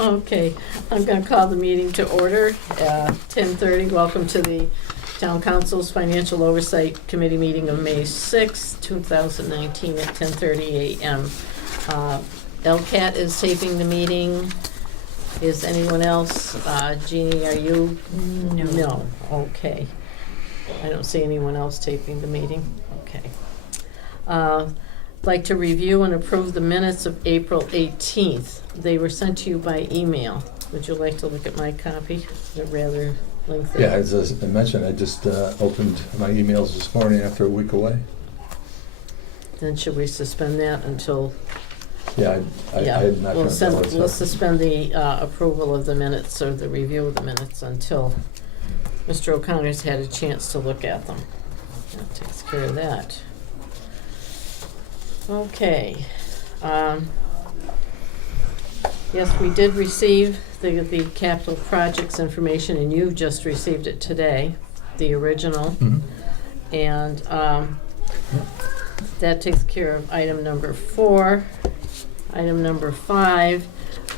Okay, I'm going to call the meeting to order. 10:30. Welcome to the Town Council's Financial Oversight Committee meeting of May 6, 2019 at 10:30 a.m. LCAT is taping the meeting. Is anyone else? Jeannie, are you? No. Okay. I don't see anyone else taping the meeting. Okay. I'd like to review and approve the minutes of April 18th. They were sent to you by email. Would you like to look at my copy? They're rather lengthy. Yeah, as I mentioned, I just opened my emails this morning after a week away. Then should we suspend that until? Yeah, I had not. We'll suspend the approval of the minutes or the review of the minutes until Mr. O'Connor's had a chance to look at them. That takes care of that. Okay. Yes, we did receive the capital projects information, and you just received it today, the original. Mm-hmm. And that takes care of item number 4. Item number 5,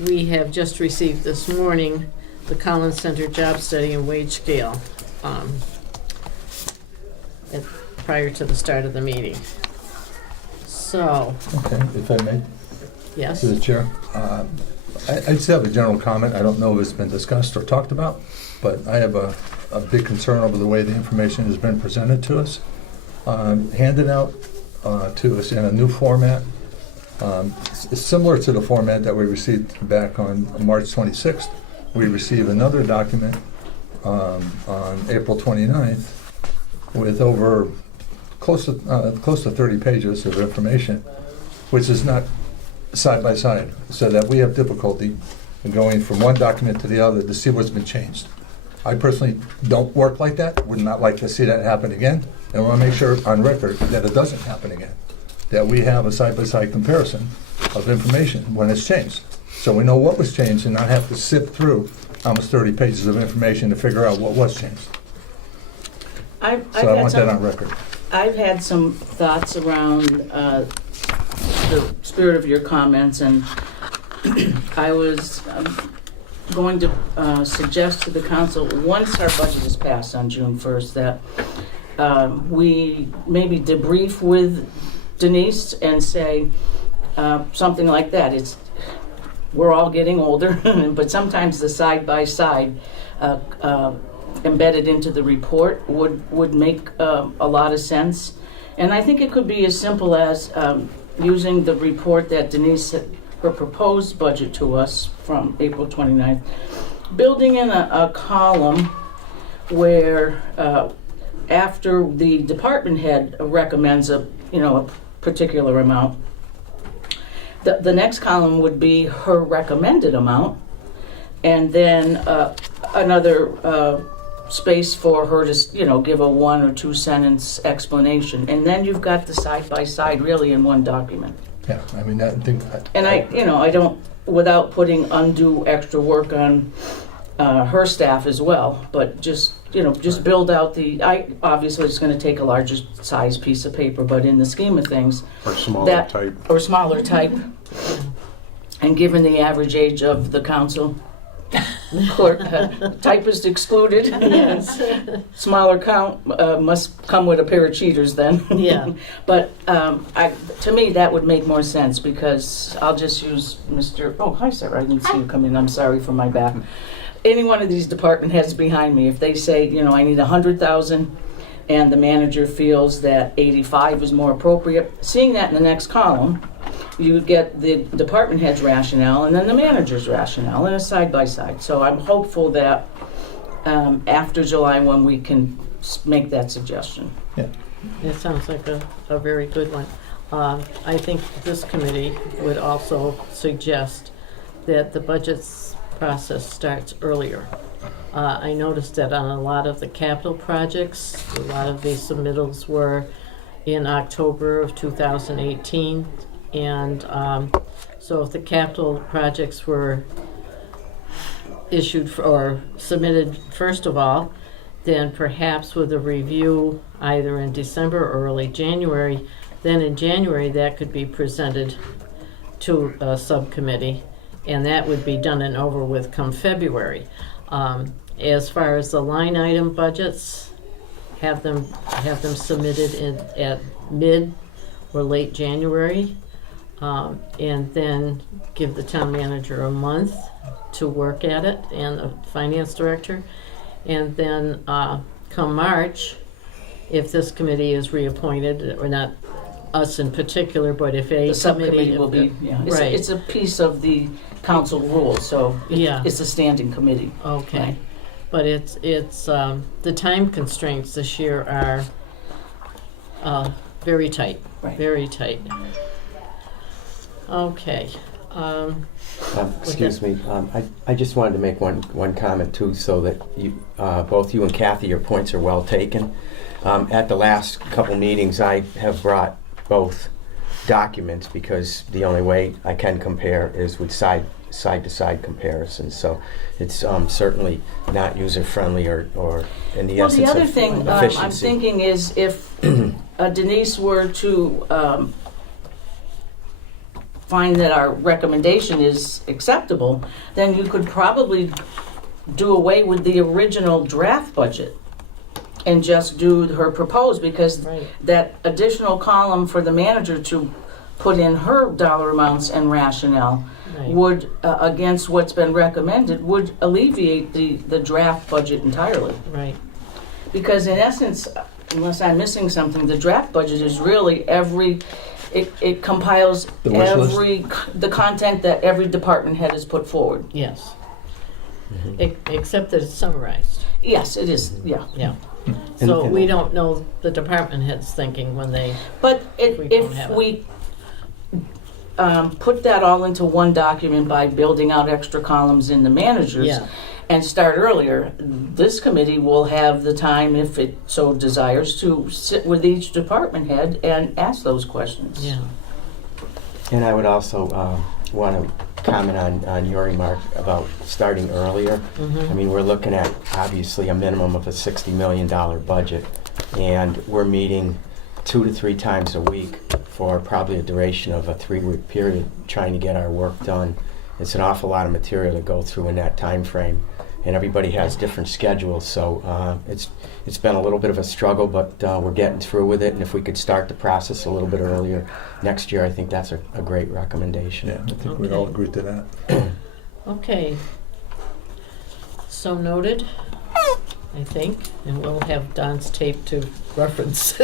we have just received this morning the Collins Center job study and wage scale prior to the start of the meeting. So. Okay, if I may. Yes. To the chair. I just have a general comment. I don't know if it's been discussed or talked about, but I have a big concern over the way the information has been presented to us. Handed out to us in a new format. It's similar to the format that we received back on March 26th. We received another document on April 29th with over close to 30 pages of information, which is not side by side, so that we have difficulty in going from one document to the other to see what's been changed. I personally don't work like that, would not like to see that happen again, and want to make sure on record that it doesn't happen again, that we have a side-by-side comparison of information when it's changed. So we know what was changed and not have to sift through almost 30 pages of information to figure out what was changed. I want that on record. I've had some thoughts around the spirit of your comments, and I was going to suggest to the council, once our budget is passed on June 1st, that we maybe debrief with Denise and say something like that. We're all getting older, but sometimes the side-by-side embedded into the report would make a lot of sense. And I think it could be as simple as using the report that Denise, her proposed budget to us from April 29th, building in a column where after the department head recommends a particular amount, the next column would be her recommended amount, and then another space for her to give a 1 or 2 sentence explanation, and then you've got the side by side really in one document. Yeah, I mean that thing. I don't, without putting undue extra work on her staff as well, but just build out obviously it's going to take a larger size piece of paper, but in the scheme of things, or smaller type, and given the average age of the council, court typist excluded. Yes. Smaller count must come with a pair of cheaters then. Yeah. But to me that would make more sense, because I'll just use Mr. Oh, hi Sarah, I didn't see you come in. I'm sorry for my back. Any one of these department heads behind me, if they say, I need 100,000 and the manager feels that 85 is more appropriate, seeing that in the next column, you would get the department head's rationale and then the manager's rationale in a side-by-side. So I'm hopeful that after July 1 we can make that suggestion. Yeah. It sounds like a very good one. I think this committee would also suggest that the budget's process starts earlier. I noticed that on a lot of the capital projects, a lot of these submittals were in October of 2018. And so if the capital projects were issued or submitted first of all, then perhaps with a review either in December or early January, then in January that could be presented to a subcommittee and that would be done and over with come February. As far as the line item budgets, have them submitted at mid or late January, and then give the town manager a month to work at it, and the finance director. And then come March, if this committee is reappointed, or not us in particular, but if a The subcommittee will be, right. It's a piece of the council rules, so it's a standing committee. Okay. Right. But it's the time constraints this year are very tight. Right. Very tight. Okay. Excuse me, I just wanted to make one comment too, so that you, both you and Kathy, your points are well taken. At the last couple meetings, I have brought both documents because the only way I can compare is with side-to-side comparisons. So it's certainly not user-friendly or in the essence Well, the other of thing efficiency. I'm thinking is if Denise were to find that our recommendation is acceptable, then you could probably do away with the original draft budget and just do her proposed, because that additional column for the manager to put in her dollar amounts and rationale would, against what's been recommended, would alleviate the draft budget entirely. Right. Because in essence, unless I'm missing something, the draft budget is really it compiles the content that every department head has put forward. Yes. Except that it's summarized. Yes, it is, yeah. Yeah. So we don't know the department heads thinking when they. But if we put that all into one document by building out extra columns in the managers and start earlier, this committee will have the time, if it so desires, to sit with each department head and ask those questions. Yeah. And I would also want to comment on your remark about starting earlier. I mean, we're looking at obviously a minimum of a $60 million budget, and we're meeting 2 to 3 times a week for probably a duration of a 3-week period trying to get our work done. It's an awful lot of material to go through in that time frame, and everybody has different schedules, so it's been a little bit of a struggle, but we're getting through with it, and if we could start the process a little bit earlier next year, I think that's a great recommendation. Yeah, I think we'd all agree to that. Okay. So noted, I think, and we'll have Don's tape to reference.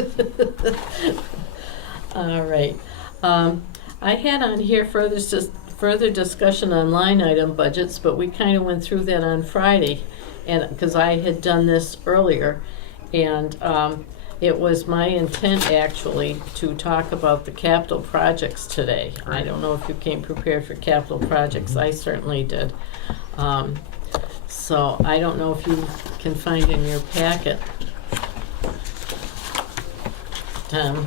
All right. I had on here further discussion on line item budgets, but we kind of went through that on Friday, and because I had done this earlier, and it was my intent actually to talk about the capital projects today. I don't know if you came prepared for capital projects. I certainly did. So I don't know if you can find in your packet, Tom.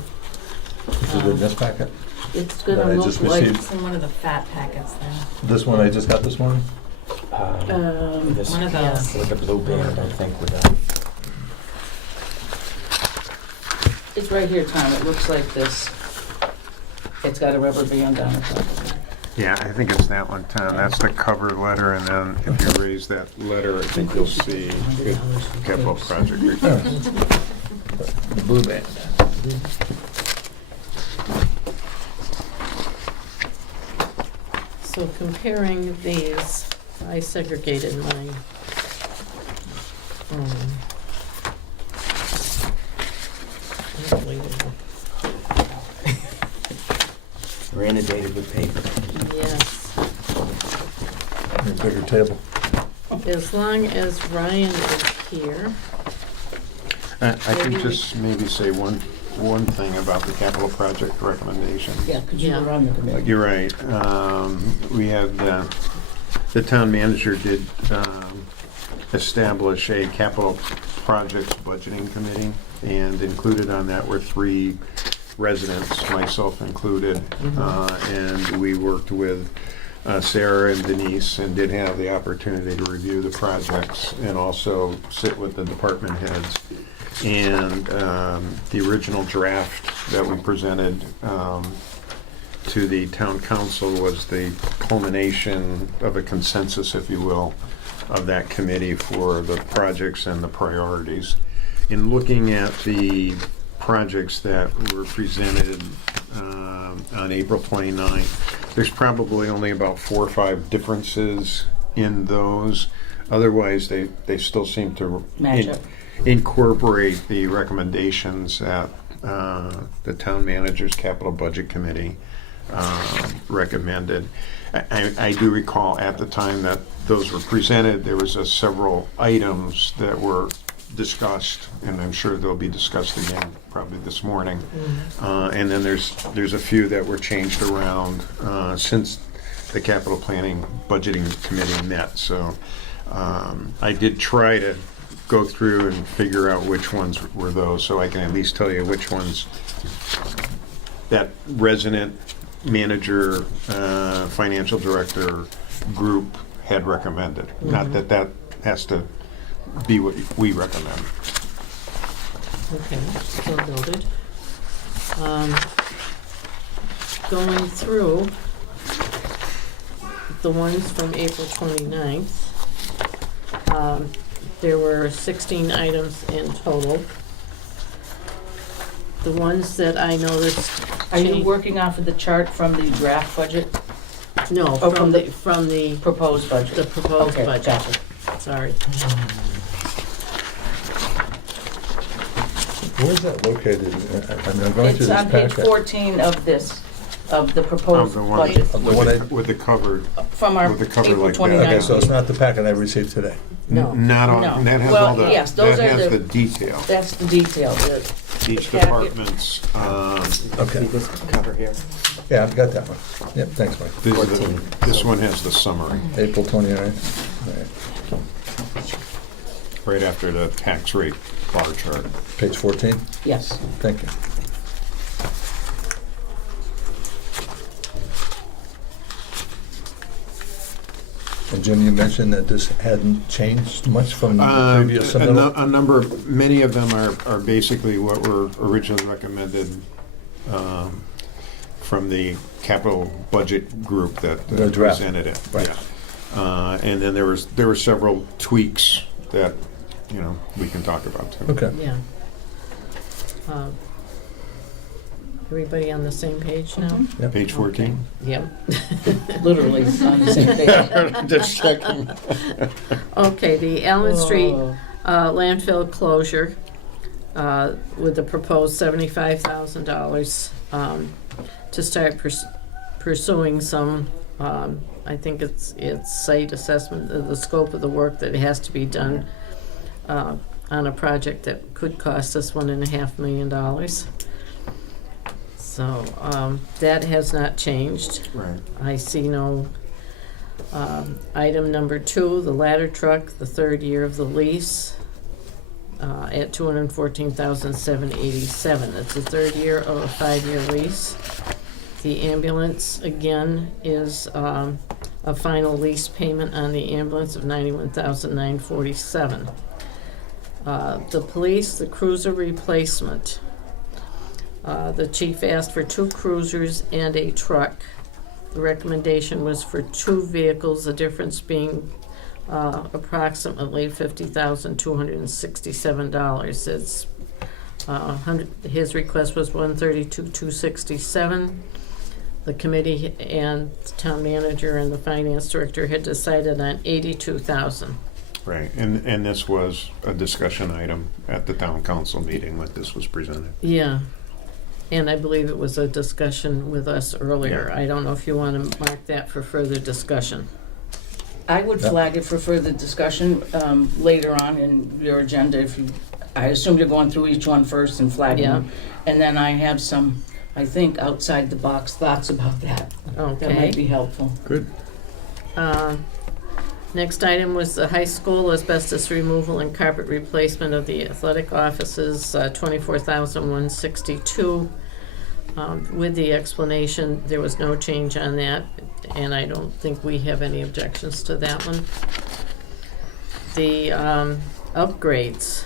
Is it in this packet? It's That gonna I look just like received? It's in one of the fat packets there. This one I just got this morning? This one of those. with the blue band, I think, with that. it's right here, Tom. It looks like this. It's got a rubber band on the top of it. Yeah, I think it's that one, Tom. That's the cover letter, and then if you raise that letter, I think you'll see good capital project report. The blue band. So comparing these, I segregated mine. Unbelievable. We're inundated with paper. Yes. Your bigger table. As long as Ryan is here. I can just maybe say one thing about the capital project recommendation. Yeah, because you were on the committee. You're right. We had, the town manager did establish a capital projects budgeting committee, and included on that were 3 residents, myself included. And we worked with Sarah and Denise, and did have the opportunity to review the projects and also sit with the department heads. And the original draft that we presented to the town council was the culmination of a consensus, if you will, of that committee for the projects and the priorities. In looking at the projects that were presented on April 29th, there's probably only about 4 or 5 differences in those. Otherwise, they still seem to Match up. incorporate the recommendations at the town manager's capital budget committee recommended. I do recall at the time that those were presented, there was several items that were discussed, and I'm sure they'll be discussed again probably this morning. And then there's a few that were changed around since the capital planning budgeting committee met. So I did try to go through and figure out which ones were those, so I can at least tell you which ones that resident manager, financial director group had recommended. Not that that has to be what we recommend. Okay, so noted. Going through the ones from April 29th, there were 16 items in total. The ones that I noticed. Are you working off of the chart from the draft budget, No, Oh, from the proposed budget? the proposed Okay, budget. gotcha. Sorry. Where is that located? I mean, I'm going through It's this on page packet. 14 of this, of the proposed the one budget, Of the one I- with the cover. from our with the cover April like that. 29th. Okay, so it's not the packet I received today. No. Not on, No. that has Well, all the, yes, those that are has the- the detail. That's the detail. Each packet. department's, Okay, See this cover here? yeah, I've got that one. Yep, thanks, Mike. this one has the summary, April 29th. All right. right after the tax rate bar chart. Page 14, Yes. thank you. And Jim, you mentioned that this hadn't changed much from the previous submittal? A number, many of them are basically what were originally recommended from the capital budget group that The draft. presented it. Right. Yeah. And then there were several tweaks that, we can talk about too. Okay. Yeah. Everybody on the same page now? Yep. Page 14? Yep. Literally on the same page. Just checking. Okay, the Allen Street Oh. landfill closure with the proposed $75,000 to start pursuing some, I think it's site assessment of the scope of the work that has to be done on a project that could cost us $1.5 million. So that has not changed. Right. I see no, item number 2, the ladder truck, the 3rd year of the lease, at $214,787. It's the 3rd year of a 5-year lease. The ambulance, again, is a final lease payment on the ambulance of $91,947. The police, the cruiser replacement. The chief asked for 2 cruisers and a truck. The recommendation was for 2 vehicles, the difference being approximately $50,267. It's his request was $132,267. The committee and the town manager and the finance director had decided on $82,000. Right, and this was a discussion item at the town council meeting when this was presented. Yeah, and I believe it was a discussion with us earlier. I don't know if you want to mark that for further discussion. I would Yep. flag it for further discussion later on in your agenda. I assume you're going through each one first and flagging Yeah. them. And then I have some, I think, outside the box thoughts about that. That might Okay. be helpful. Good. Next item was the high school asbestos removal and carpet replacement of the athletic offices, $24,162. With the explanation, there was no change on that, and I don't think we have any objections to that one. The upgrades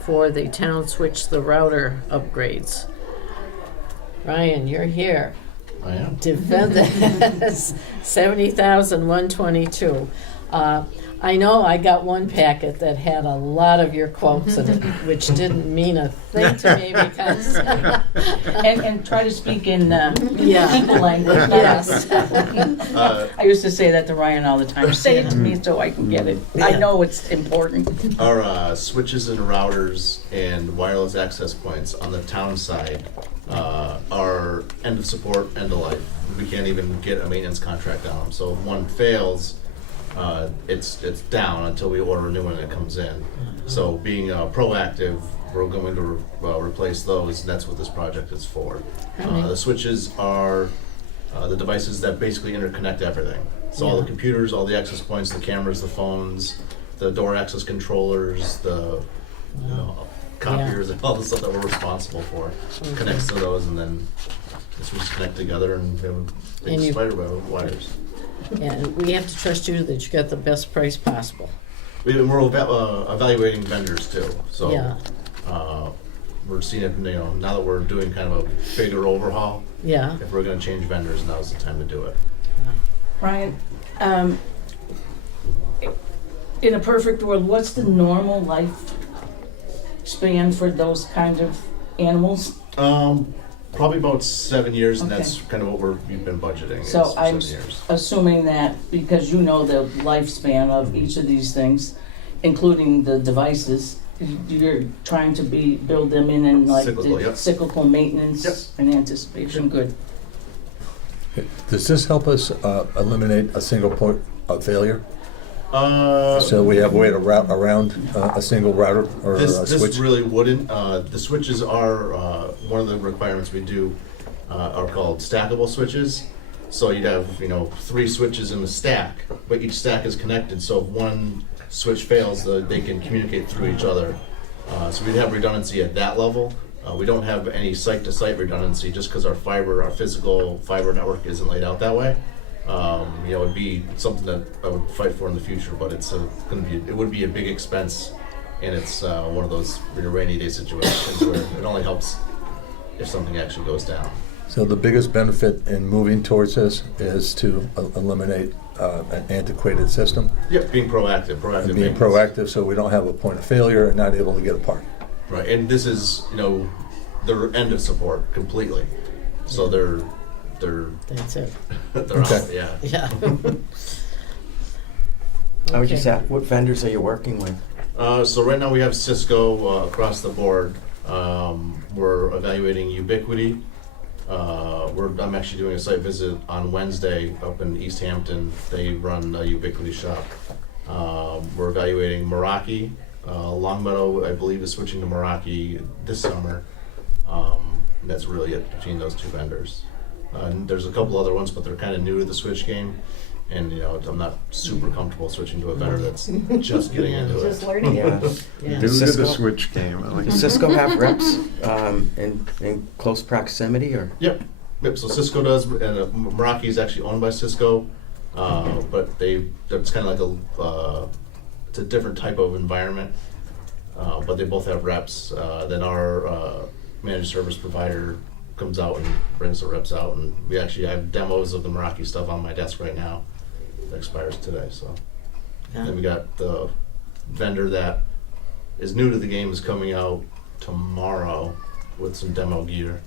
for the town switch, the router upgrades. Ryan, you're here. I am. Defendants, 70,122. I know I got one packet that had a lot of your quotes in it, which didn't mean a thing to me because, And try to speak in Yeah. people language. not- yes. I used to say that to Ryan all the time. Say it to me so I can get it. I Yeah. know it's important. Our switches and routers and wireless access points on the town side are end of support, end of life. We can't even get a maintenance contract on them. So if one fails, it's down until we order a new one and it comes in. So being proactive, we're going to replace those, and that's what this project is for. The switches are the devices that basically interconnect everything. So all the computers, all the access points, the cameras, the phones, the door access controllers, the copiers, and all the stuff that we're responsible for connects to those, and then the switches connect together and we have a big And you- spider web of wires. And we have to trust you that you got the best price possible. We're evaluating vendors too, so Yeah, we're seeing it, now that we're doing kind of a bigger overhaul, yeah. if we're gonna change vendors, now's the time to do it. Ryan, in a perfect world, what's the normal life span for those kind of animals? Probably about 7 years, and Okay. that's kind of what we've been budgeting, So is I'm 7 years. assuming that because you know the lifespan of each of these things, including the devices, you're trying to build them in like Cyclical, the yep. cyclical maintenance Yep. and anticipation. Good. Does this help us eliminate a single point of failure? Uh, So we have a way to route around a single router or a This switch? really wouldn't. The switches are, one of the requirements we do are called stackable switches. So you'd have, 3 switches in the stack, but each stack is connected, so if one switch fails, they can communicate through each other. So we'd have redundancy at that level. We don't have any site-to-site redundancy just because our physical fiber network isn't laid out that way. It would be something that I would fight for in the future, but it would be a big expense, and it's one of those rainy day situations where it only helps if something actually goes down. So the biggest benefit in moving towards this is to eliminate an antiquated system Yep, being proactive and being maintenance. proactive so we don't have a point of failure and not able to get a part. Right, and this is, their end of support completely. So they're That's it. they're out, Okay. yeah. Yeah. I would just Okay. ask, what vendors are you working with? So right now we have Cisco across the board. We're evaluating Ubiquiti. I'm actually doing a site visit on Wednesday up in East Hampton. They run a Ubiquiti shop. We're evaluating Meraki. Longmeadow, I believe, is switching to Meraki this summer. And that's really it between those 2 vendors. And there's a couple other ones, but they're kind of new to the switch game. And, I'm not super comfortable switching to a vendor that's just getting into Just it. learning. Yeah. Yeah. Due to Cisco? the switch game, I like Does Cisco have reps in close proximity, or? Yep, so Cisco does, and Meraki is actually owned by Cisco, but it's kind of like it's a different type of environment, but they both have reps. Then our managed service provider comes out and brings the reps out, and we actually have demos of the Meraki stuff on my desk right now. That expires today, so. Yeah. Then we got the vendor that is new to the game is coming out tomorrow with some demo gear.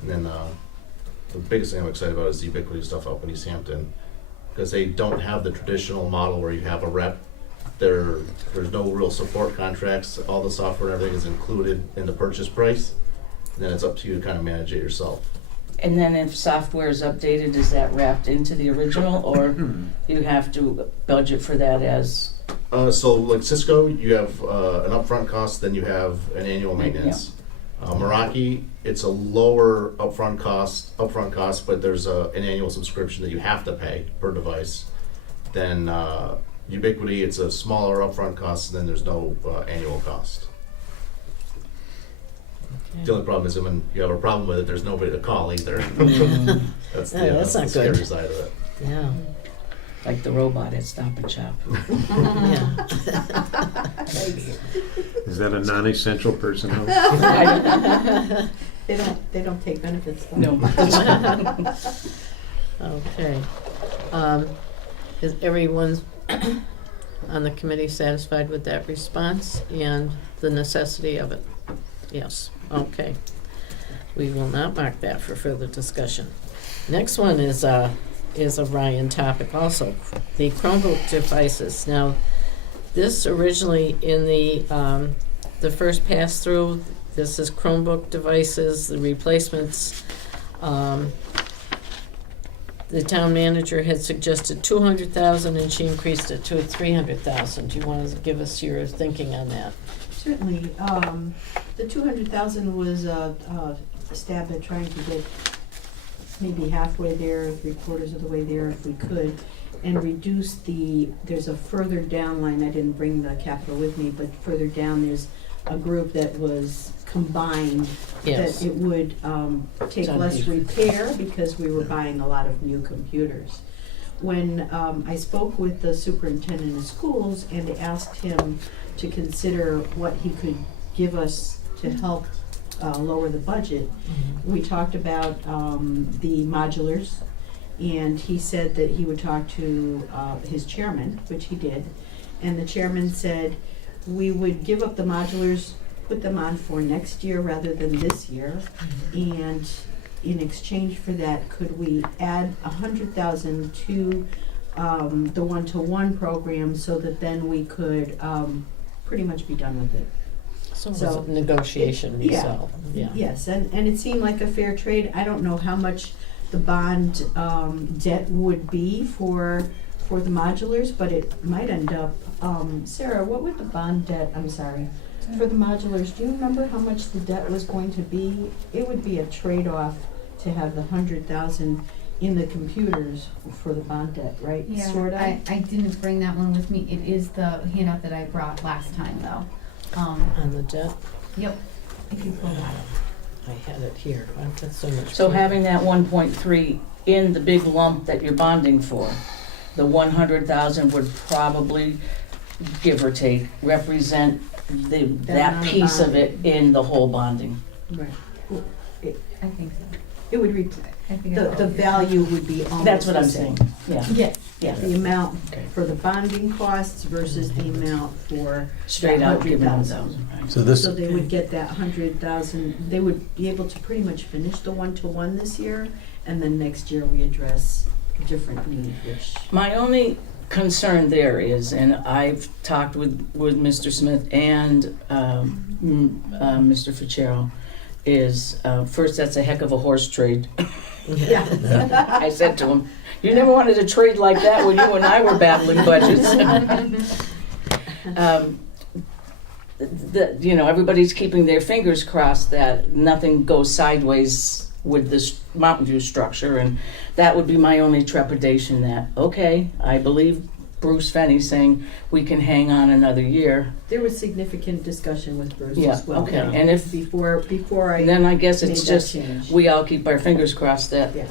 And then the biggest thing I'm excited about is the Ubiquiti stuff up in East Hampton, because they don't have the traditional model where you have a rep. There's no real support contracts. All the software and everything is included in the purchase price. And then it's up to you to kind of manage it yourself. And then if software is updated, is that wrapped into the original, or you have to budget for that as? So like Cisco, you have an upfront cost, then you have an annual maintenance. Meraki, it's a lower upfront cost, but there's an annual subscription that you have to pay per device. Then Ubiquiti, it's a smaller upfront cost, and then there's no annual cost. The only problem is that when you have a problem with it, there's nobody to call either. That's Yeah, that's not scary good. side of it. Yeah. Like the robot at Stop and Shop. Yeah. Is that a non-essential personnel? They don't take benefits though. No. Okay. Is everyone on the committee satisfied with that response and the necessity of it? Yes, okay. We will not mark that for further discussion. Next one is a Ryan topic also, the Chromebook devices. Now, this originally in the first pass-through, this is Chromebook devices, the replacements. The town manager had suggested 200,000 and she increased it to 300,000. Do you want to give us your thinking on that? Certainly, the 200,000 was a stab at trying to get maybe halfway there, 3/4 of the way there if we could, and reduce there's a further down line, I didn't bring the capital with me, but further down there's a group that was combined, Yes. that it would take Done less before. repair because we were buying a lot of new computers. When I spoke with the superintendent of schools and asked him to consider what he could give us to help lower the budget, we talked about the modulars, and he said that he would talk to his chairman, which he did, and the chairman said we would give up the modulars, put them on for next year rather than this year, and in exchange for that, could we add 100,000 to the one-to-one program so that then we could pretty much be done with it. So it was So, a negotiation yeah. result, yeah. Yes, and it seemed like a fair trade. I don't know how much the bond debt would be for the modulars, but it might end up, Sarah, what would the bond debt, I'm sorry, for the modulars, do you remember how much the debt was going to be? It would be a trade-off to have the 100,000 in the computers for the bond debt, right? Yeah, Sorta? I didn't bring that one with me. It is the handout that I brought last time, though. On the debt, Yep, if you pull that up. I had it here, I've got so much. So paper. having that 1.3 in the big lump that you're bonding for, the 100,000 would probably, give or take, represent that amount of piece of it bonding. in the whole bonding. Right. I think so. It would, I think the value would be almost That's what the I'm same. saying, yeah, Yes. yeah. The amount Okay. for the bonding costs versus the amount for Straight out giving them 100,000. 1,000, right? So this, So they would get that 100,000, they would be able to pretty much finish the one-to-one this year, and then next year we address a different need, which, My only concern there is, and I've talked with Mr. Smith and Mr. Fitzgerald, is, first, that's a heck of a horse trade. yeah. I said to him, you never wanted to trade like that when you and I were battling budgets. Everybody's keeping their fingers crossed that nothing goes sideways with this Mountain View structure, and that would be my only trepidation that, okay, I believe Bruce Fenney saying we can hang on another year. There was significant discussion with Bruce Yeah, as well. okay, and if, Before I then I guess made it's that just, change. we all keep our fingers crossed that Yeah.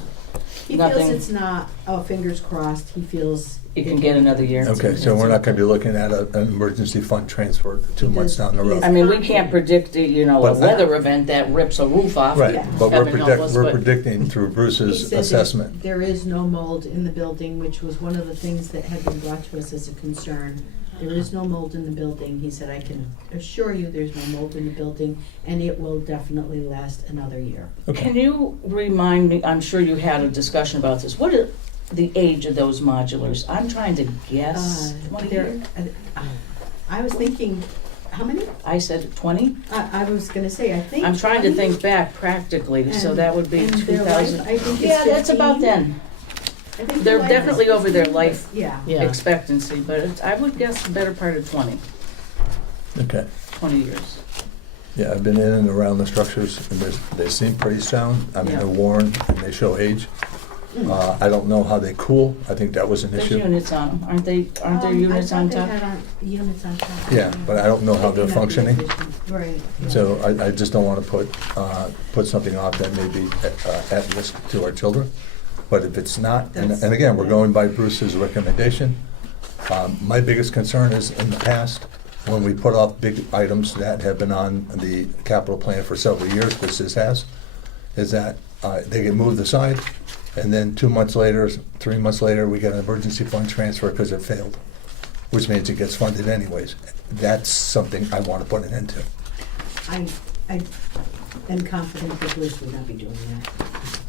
He Nothing. feels it's not, oh, fingers crossed, he feels. you can get another year. okay, so we're not gonna be looking at an emergency fund transfer 2 months down the road. I mean, we can't predict, a But I- weather event that rips a roof off. Right, Yeah. but we're Heaven help us, we're but- predicting through He Bruce's said that assessment. there is no mold in the building, which was one of the things that had been brought to us as a concern. There is no mold in the building. He said, I can assure you there's no mold in the building, and it will definitely last another year. Can you remind me, I'm sure you had a discussion about this, what is the age of those modulars? I'm trying to guess, 20 There- years? I was thinking, how many? I said 20? I was gonna say, I think. I'm trying to 20, think back practically, so and- that would be and their life, 2000. I think Yeah, it's that's about 15. then. I think They're the life is definitely over their 15, life Yeah. Yeah, expectancy, but I would guess the better part of 20 Okay, years. yeah, I've been in and around the structures, and they seem pretty sound. I mean, Yeah. they're worn, and they show age. I don't know how they cool. I think that was an There's issue. units on them, aren't there units on top? I thought they had units on top. Yeah, but I don't know how they're They may not be functioning. efficient. Right. yeah. So I just don't want to put something off that may be at risk to our children. But if it's not, That's- and again, we're yeah. going by Bruce's recommendation. My biggest concern is in the past, when we put off big items that have been on the capital plan for several years, which this has, is that they get moved aside, and then 2 months later, 3 months later, we get an emergency fund transfer because it failed, which means it gets funded anyways. That's something I want to put an end to. I am confident that Liz would not be doing that,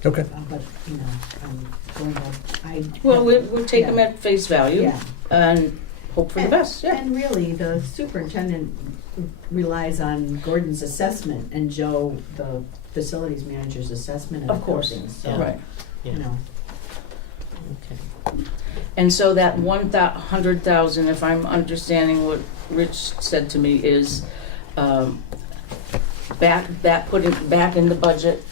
Okay. but, you know, I'm going to, Well, we'll take them at face value Yeah. and hope for the best, yeah. And really, the superintendent relies on Gordon's assessment and Joe, the facilities manager's assessment of Of the course. buildings, so, Right. you know. Okay. And so that 100,000, if I'm understanding what Rich said to me, is putting back in the budget.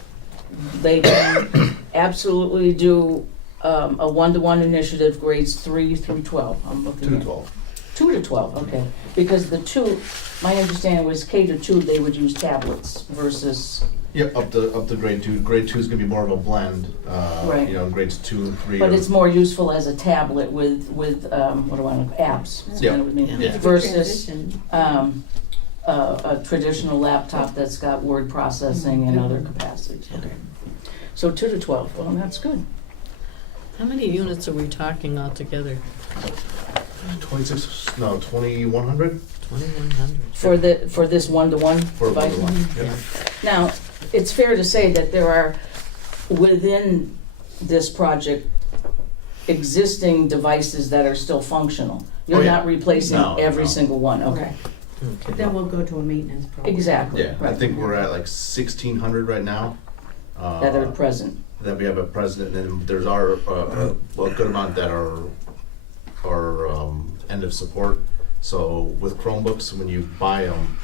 They can absolutely do a 1-to-1 initiative, grades 3 through 12. I'm looking 2 to at 12. 2 to 12, okay. Because the 2, my understanding was K to 2, they would use tablets versus, Yep, up to grade 2. Grade 2 is gonna be more of a blend. Right. You know, grades 2 and 3. but are- it's more useful as a tablet with what do I know, apps. That's Yeah. kind of what I mean. Yeah. Versus Transition. a traditional laptop that's got word processing and other capacities. Okay. So 2 to 12, well, that's good. How many units are we talking altogether? 2100 2,100. For this 1-to-1 for a device? one. Yep. Now, it's fair to say that there are, within this project, existing devices that are still functional. You're Oh, yeah. not replacing No, every no. single one, okay. But then we'll go to a maintenance program. Exactly. Yeah, I Right. think we're at like 1600 right now. That are present. That we have a president, and then there's our a good amount that are end of support. So with Chromebooks, when you buy them,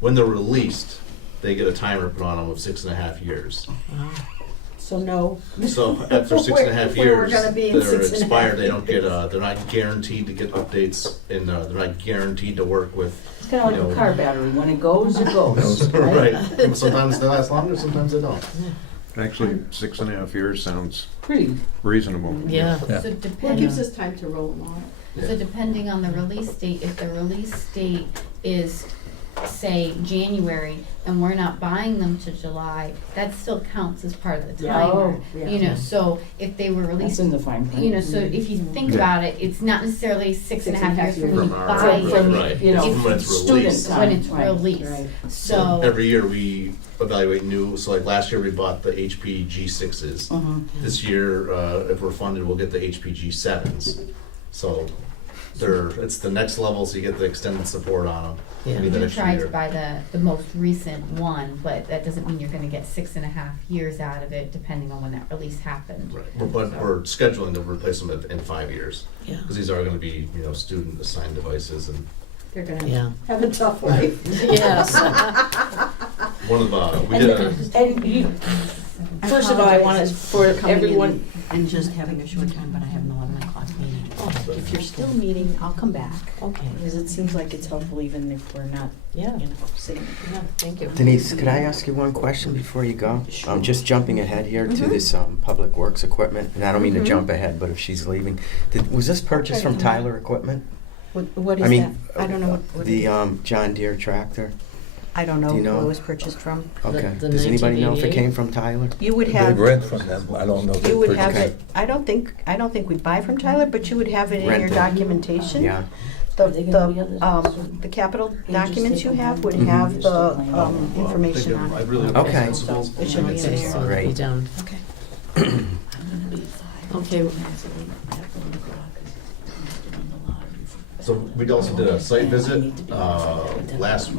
when they're released, they get a timer put on them of 6.5 years. So no. So after 6.5 Where we're years, gonna be in they're 6.5 expired. They don't get. years. They're not guaranteed to get updates, and they're not guaranteed to work with. It's kind of like You a know. car battery. When it goes, it goes. Right. Sometimes they last longer. Sometimes they don't. Actually, 6.5 years sounds Pretty. reasonable. Yeah. Yeah. So Well, it depending, gives us time to roll them on. so depending on the release date, if the release date is, say, January, and we're not buying them to July, that still counts as part of the Yeah. timer. Oh, yeah. You know, so if they were That's released, in the fine print. you know, so if you think Yeah. about it, it's not necessarily 6.5 years from when you From our- buy From, it. right. you know, It's when it's student released. time. When it's Right. released. Right. So, Every year we evaluate new. So like last year we bought the HP G6s. Mhm. This year, if we're funded, we'll get the HP G7s. So it's the next level. So you get the extended support on them. Yeah. we the do next try year. to buy the most recent one, but that doesn't mean you're gonna get 6.5 years out of it, depending on when that release happened. Right. But we're scheduling to replace them in 5 years Yeah. because these are going to be student assigned devices, and They're gonna Yeah. have a tough life. Yes. one of we And, did a. and you, first of all, I want to, for coming in everyone, And just having a short time, but I have an 11 o'clock meeting. If you're still meeting, I'll come back, Okay. because it seems like it's helpful even if we're not, Yeah. sitting. Yeah. Thank you. Denise, could I ask you one question before you go? I'm just jumping ahead here to this public works equipment, and I don't mean to jump ahead, but if she's leaving, was this purchased from Tyler Equipment? What I is mean, that? I don't know what the it is. John Deere tractor. I don't do know you know? who it was purchased from. Okay. the Does anybody know if it 1988? came from Tyler? You would They have, rent from them. I don't know. if you they would have purchase it, I don't think we buy from Tyler, but you would have it in your Rental. documentation. Yeah. Are they gonna be others? The capital just documents take you them have home? would Mhm. have the I information think on I it. really Okay. So it should be in Okay, there. so it'll be Great. down. Okay. Okay. So we also did a site visit last,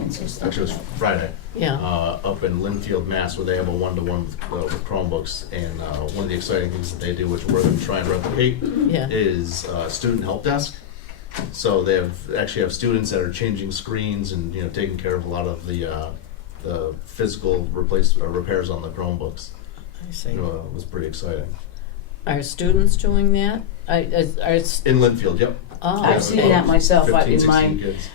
actually it was Friday, Yeah. up in Linfield, Mass, where they have a one-to-one with Chromebooks. And one of the exciting things that they do, which we're going to try and replicate, Yeah. is student help desk. So they actually have students that are changing screens and taking care of a lot of the physical repairs on the Chromebooks. I see. It was pretty exciting. Are students doing that? In Linfield, yep. Oh, I've seen that myself. 15, In 16 my, kids.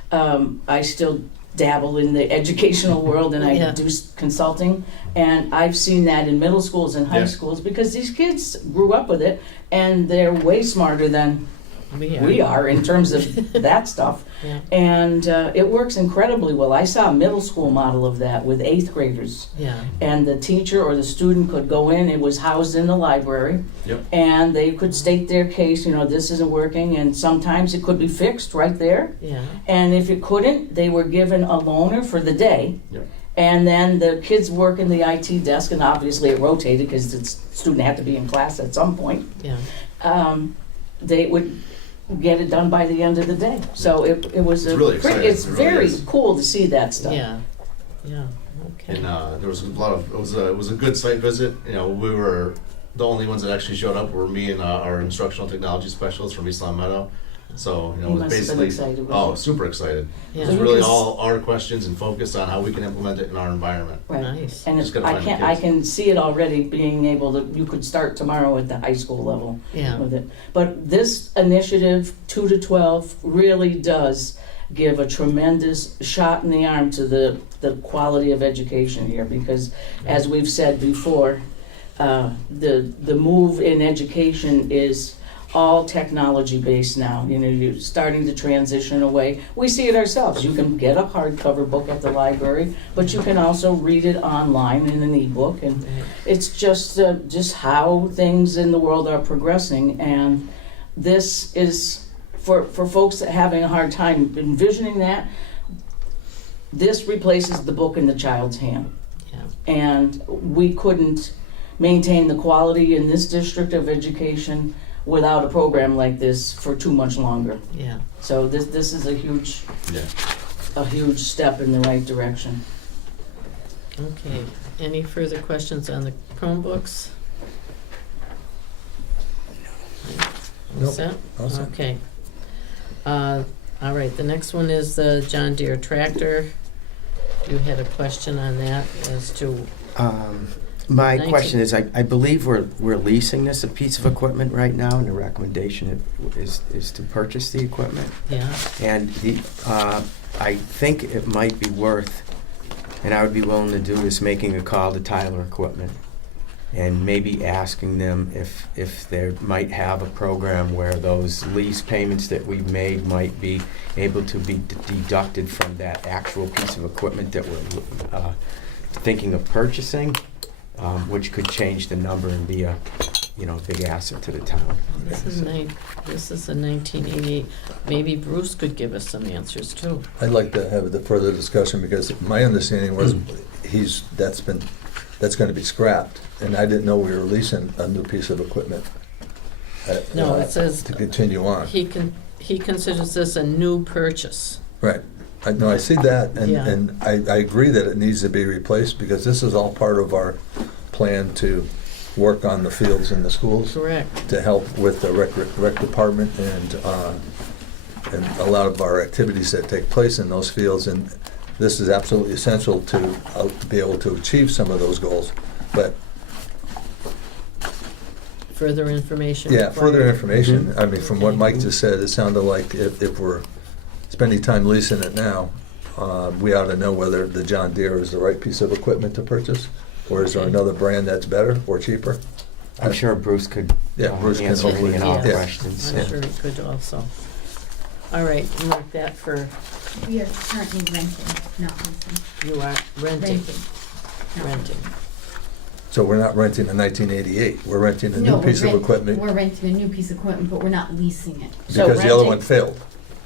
I still dabble in the educational world and I Yeah. do consulting. And I've seen that in middle schools and high Yeah. schools because these kids grew up with it and they're way smarter than we are in terms of that stuff. Yeah. And it works incredibly well. I saw a middle school model of that with 8th graders. Yeah. And the teacher or the student could go in, it was housed in the library. Yep. And they could state their case, this isn't working, and sometimes it could be fixed right there. Yeah. And if it couldn't, they were given a loaner for the day. Yep. And then the kids work in the IT desk, and obviously it rotated because the student had to be in class at some point. Yeah. They would get it done by the end of the day. So it was It's really exciting. it's It really very is. cool to see that stuff. Yeah. Yeah. Okay. And there was a lot of it was a good site visit. We were the only ones that actually showed up were me and our instructional technology specialist from East Long Meadow. So He it was must have been basically excited with it. super excited. Yeah. It So was you really can all our questions and focused on how we can implement it in our environment. Right. Nice. And Just it's, gotta find the I kids. can see it already being able to, you could start tomorrow at the high school level Yeah. with it. But this initiative, 2 to 12, really does give a tremendous shot in the arm to the quality of education here, because as we've said before, the move in education is all technology based now. You're starting to transition away. We see it ourselves. You can get a hardcover book at the library, but you can also read it online in an ebook, and it's just how things in the world are progressing. And this is for folks that are having a hard time envisioning that. This replaces the book in the child's hand, Yeah. and we couldn't maintain the quality in this district of education without a program like this for too much longer. Yeah. So this is a huge Yeah. step in the right direction. Okay. Any further questions on the Chromebooks? All Nope. set? All set. Okay. All right, the next one is the John Deere tractor. You had a question on that as to, My 19. question is, I believe we're leasing this a piece of equipment right now, and the recommendation is to purchase the equipment. yeah, And I think it might be worth, and I would be willing to do this, making a call to Tyler Equipment and maybe asking them if they might have a program where those lease payments that we've made might be able to be deducted from that actual piece of equipment that we're thinking of purchasing, which could change the number and be a big asset to the town. this is a 1988. Maybe Bruce could give us some answers too. I'd like to have the further discussion, because my understanding was that's going to be scrapped, and I didn't know we were leasing a new piece of equipment. No, it says To continue on. he considers this a new purchase. Right. I see that, Yeah. and I agree that it needs to be replaced, because this is all part of our plan to work on the fields in the schools, Correct. to help with the rec department and a lot of our activities that take place in those fields. And this is absolutely essential to be able to achieve some of those goals. But Further information. yeah, further required. information. I mean, from what Mike just said, it sounded like if we're spending time leasing it now, we ought to know whether the John Deere is the right piece of equipment to purchase, or is there another brand that's better or cheaper? I'm sure Bruce could Bruce can answer any hopefully- and all Yeah. questions. I'm sure he could also. All right, mark that for, We are currently renting, not leasing. you are renting. Not Renting. So we're not renting a 1988, we're renting a No, new we're piece of rent- equipment, We're renting a new piece of equipment, but we're not leasing it. So because the other renting- one failed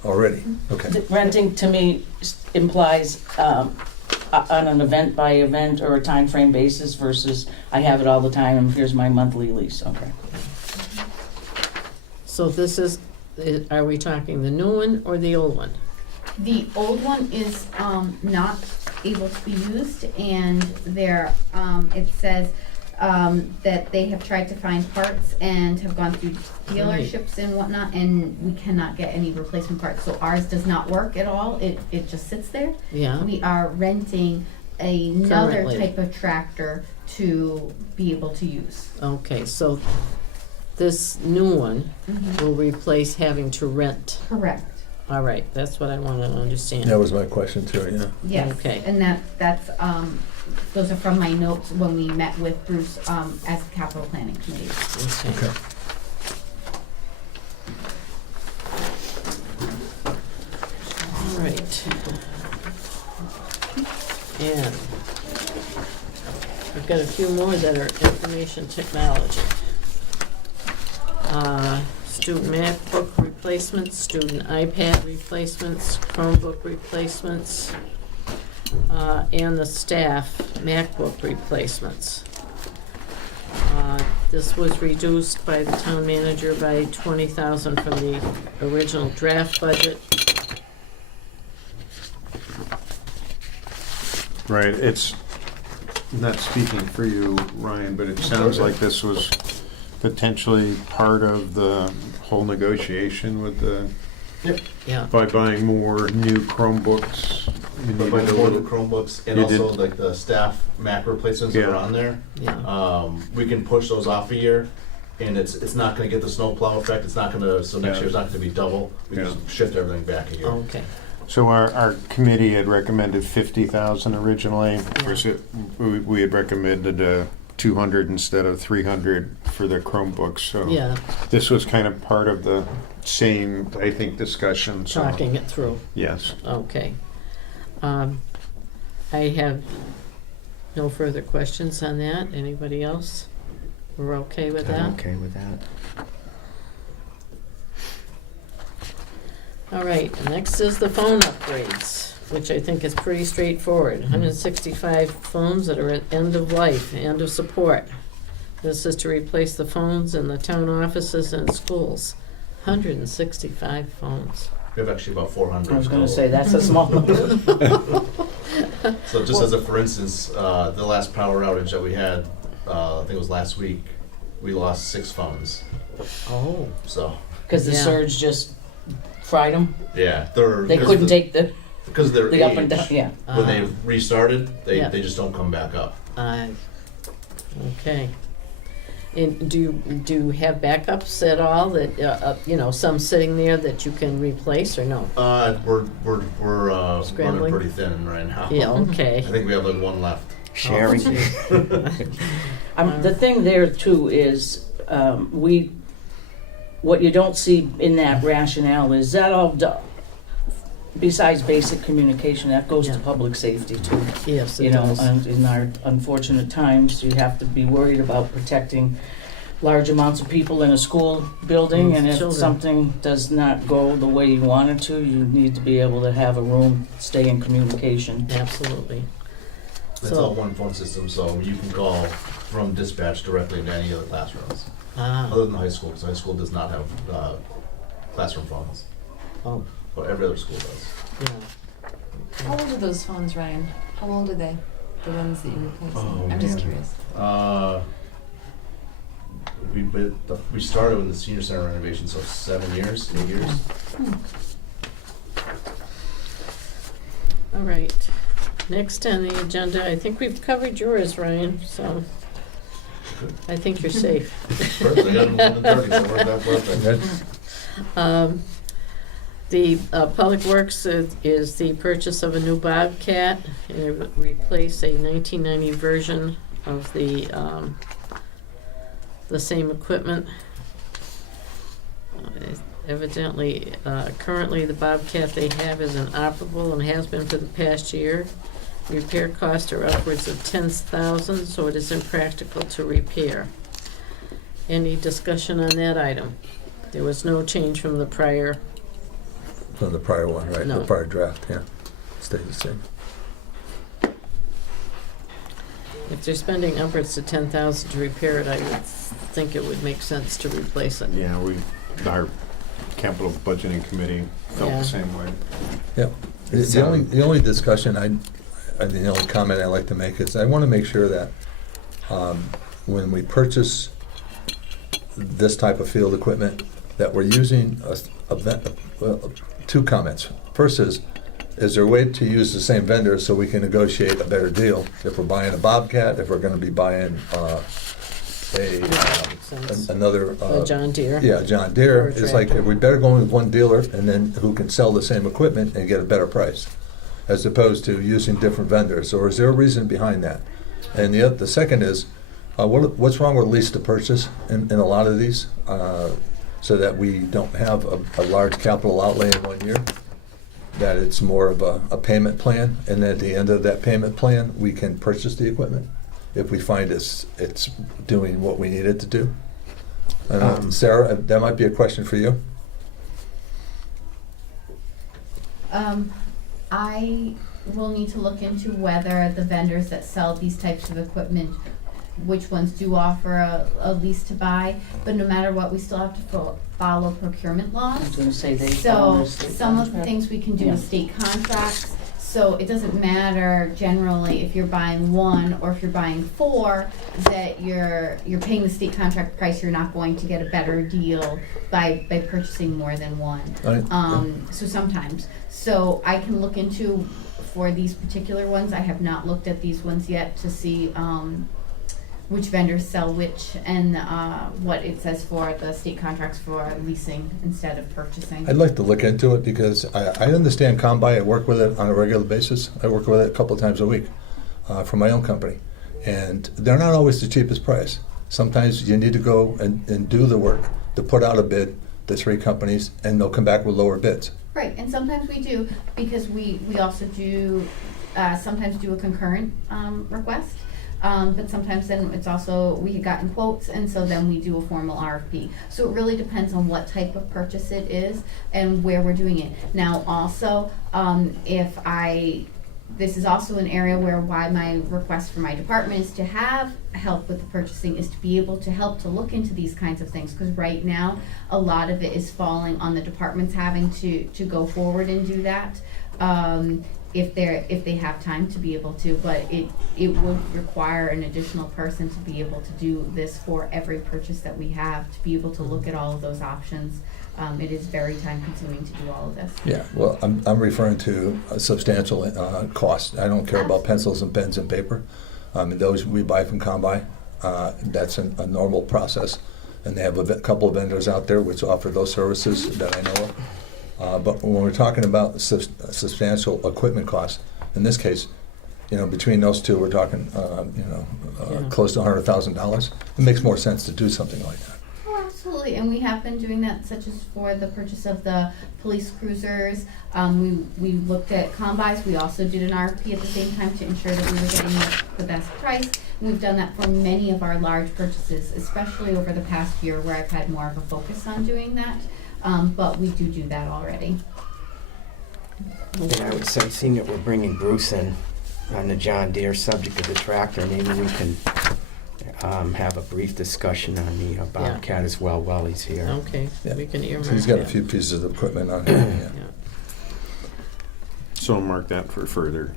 already. Okay. Renting to me implies on an event by event or a time frame basis versus I have it all the time and here's my monthly lease. Okay. So this is, are we talking the new one or the old one? The old one is not able to be used, and it says that they have tried to find parts and have gone through dealerships and whatnot, and we cannot get any replacement parts. So ours does not work at all. It just sits there. Yeah, We are renting another Currently. type of tractor to be able to use. okay, so this new one will replace having to rent. Correct. All right, that's what I want to understand. That was my question too, yeah. Yes. Okay. And that's those are from my notes when we met with Bruce as the capital planning committee. Okay. Okay. right. And we've got a few more that are information technology. Student MacBook replacements, student iPad replacements, Chromebook replacements, and the staff MacBook replacements. This was reduced by the town manager by $20,000 from the original draft budget. Right, it's, not speaking for you, Ryan, but it sounds like this was potentially part of the whole negotiation with the, Yeah, by buying more new Chromebooks. you But need by a the little- Chromebooks and You also did- like the staff Mac replacements that are Yeah. on there, yeah. we can push those off a year, and it's not gonna get the snowplow effect, it's not gonna, so next Yeah. year's not gonna be double, we Yeah. just shift everything back a year. Okay, So our committee had recommended 50,000 originally. Of course, we had recommended 200 instead of 300 for the Chromebooks, so. yeah, This was kind of part of the same, I think, discussion, so. talking it through. Yes. Okay. I have no further questions on that. Anybody else? We're okay with that? I'm okay with that. All right, next is the phone upgrades, which I think is pretty straightforward. 165 phones that are at end of life, end of support. This is to replace the phones in the town offices and schools. 165 phones. We have actually about 400. I was gonna say, that's a small number. So just as a for instance, the last power outage that we had, I think it was last week, we lost 6 phones, Oh. so, Because the Yeah. surge just fried them. yeah, They couldn't take the because of their up and down, age, yeah. when they restarted, Yeah. they just don't come back up. Okay. And do you have backups at all that, some sitting there that you can replace or no? We're running Scrambling? pretty thin right now. Yeah, I okay. think we have like 1 left. Sharing. The thing there too is, what you don't see in that rationale is that all, besides basic communication, that goes to Yeah. public safety too. Yes, You it know, does. and in our unfortunate times, you have to be worried about protecting large amounts of people in a school building, and if Children. something does not go the way you want it to, you need to be able to have a room, stay in communication. Absolutely. It's So- all one phone system, so you can call from dispatch directly into any of the classrooms, Ah, other than high school, because high school does not have classroom phones, oh, but every other school does. yeah. How old are those phones, Ryan? How old are they? The ones that you're replacing? Oh, I'm just man. curious. We started with the senior center renovation, so 7 years, 8 years. All right. Next on the agenda, I think we've covered yours, Ryan, so I think you're safe. First, I got them 11:30, so we're that perfect. That's- The Public Works is the purchase of a new Bobcat, and it would replace a 1990 version of the same equipment. Evidently, currently the Bobcat they have is inoperable and has been for the past year. Repair costs are upwards of $10,000, so it is impractical to repair. Any discussion on that item? There was no change from the prior. From the prior one, right? No. The prior draft, yeah. Stays the same. If they're spending upwards to $10,000 to repair it, I would think it would make sense to replace it. Yeah, our capital budgeting committee felt Yeah. the same way. Yep. The only discussion the only comment I'd like to make is I want to make sure that when we purchase this type of field equipment, that we're using two comments. First is there a way to use the same vendor so we can negotiate a better deal? If we're buying a Bobcat, if we're going to be buying Makes sense. another. John Deere. Yeah, John Deere. Or It's like, tractor. we better go with one dealer and then who can sell the same equipment and get a better price, as opposed to using different vendors. Or is there a reason behind that? And the second is, what's wrong with lease to purchase in a lot of these, so that we don't have a large capital outlay in 1 year? that it's more of a payment plan, and at the end of that payment plan, we can purchase the equipment if we find it's doing what we need it to do. Sarah, that might be a question for you. I will need to look into whether the vendors that sell these types of equipment, which ones do offer a lease to buy, but no matter what, we still have to follow procurement I was laws. gonna say they. So some of the things we can do with state contracts, so it doesn't matter generally if you're buying one or if you're buying four, that you're paying the state contract price, you're not going to get a better deal by purchasing more than one. So sometimes. So I can look into, for these particular ones, I have not looked at these ones yet to see which vendors sell which and what it says for the state contracts for leasing instead of purchasing. I'd like to look into it because I understand Combi. I work with it on a regular basis. I work with it a couple of times a week for my own company. And they're not always the cheapest price. Sometimes you need to go and do the work to put out a bid to 3 companies, and they'll come back with lower bids. Right, and sometimes we do, because we also do, sometimes do a concurrent request. But sometimes then it's also, we had gotten quotes, and so then we do a formal RFP. So it really depends on what type of purchase it is and where we're doing it. Now also, this is also an area why my request for my department is to have help with the purchasing, is to be able to help to look into these kinds of things. Because right now, a lot of it is falling on the departments having to go forward and do that. If they have time to be able to, but it would require an additional person to be able to do this for every purchase that we have, to be able to look at all of those options. It is very time consuming to do all of this. Yeah, well, I'm referring to a substantial cost. I don't care about pencils and pens and paper. Those we buy from Combi. That's a normal process, and they have a couple of vendors out there which offer those services that I know of. But when we're talking about substantial equipment costs, in this case, between those two, we're talking, close to $100,000. It makes more sense to do something like that. Oh, absolutely, and we have been doing that, such as for the purchase of the police cruisers. We looked at combis. We also did an RFP at the same time to ensure that we were getting the best price. And we've done that for many of our large purchases, especially over the past year where I've had more of a focus on doing that. But we do that already. And I would say, seeing that we're bringing Bruce in on the John Deere subject of the tractor, maybe we can have a brief discussion on the Bobcat as well while he's here. Okay, Yeah. we can earmark So he's got a that. few pieces of equipment on him. Yeah. Yeah. So mark that for further.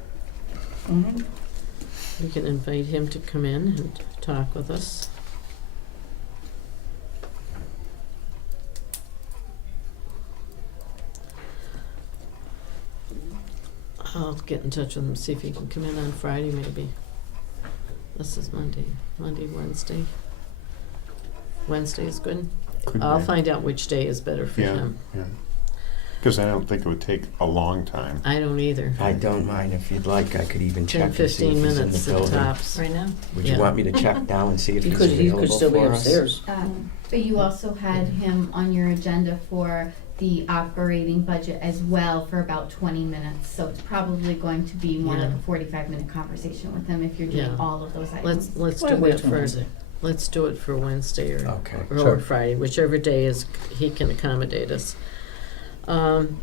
Mhm. We can invite him to come in and talk with us. I'll get in touch with him, see if he can come in on Friday maybe. This is Monday, Wednesday. Wednesday is good. Could I'll be. find out which day is better for Yeah, him. yeah. Because I don't think it would take a long time. I don't either. I don't mind if you'd like. I could even 10, check to see 15 if he's in the minutes at building. tops. Right now? Would Yeah. you want me to check down and see if He he's could available still be for us? upstairs. But you also had him on your agenda for the operating budget as well for about 20 minutes. So it's probably going to be more like Yeah. a 45-minute conversation with him if you're doing Yeah. all of those items. Let's Why do wait that till for Wednesday? let's do it for Wednesday or Okay. Sure. Friday, whichever day is he can accommodate us. And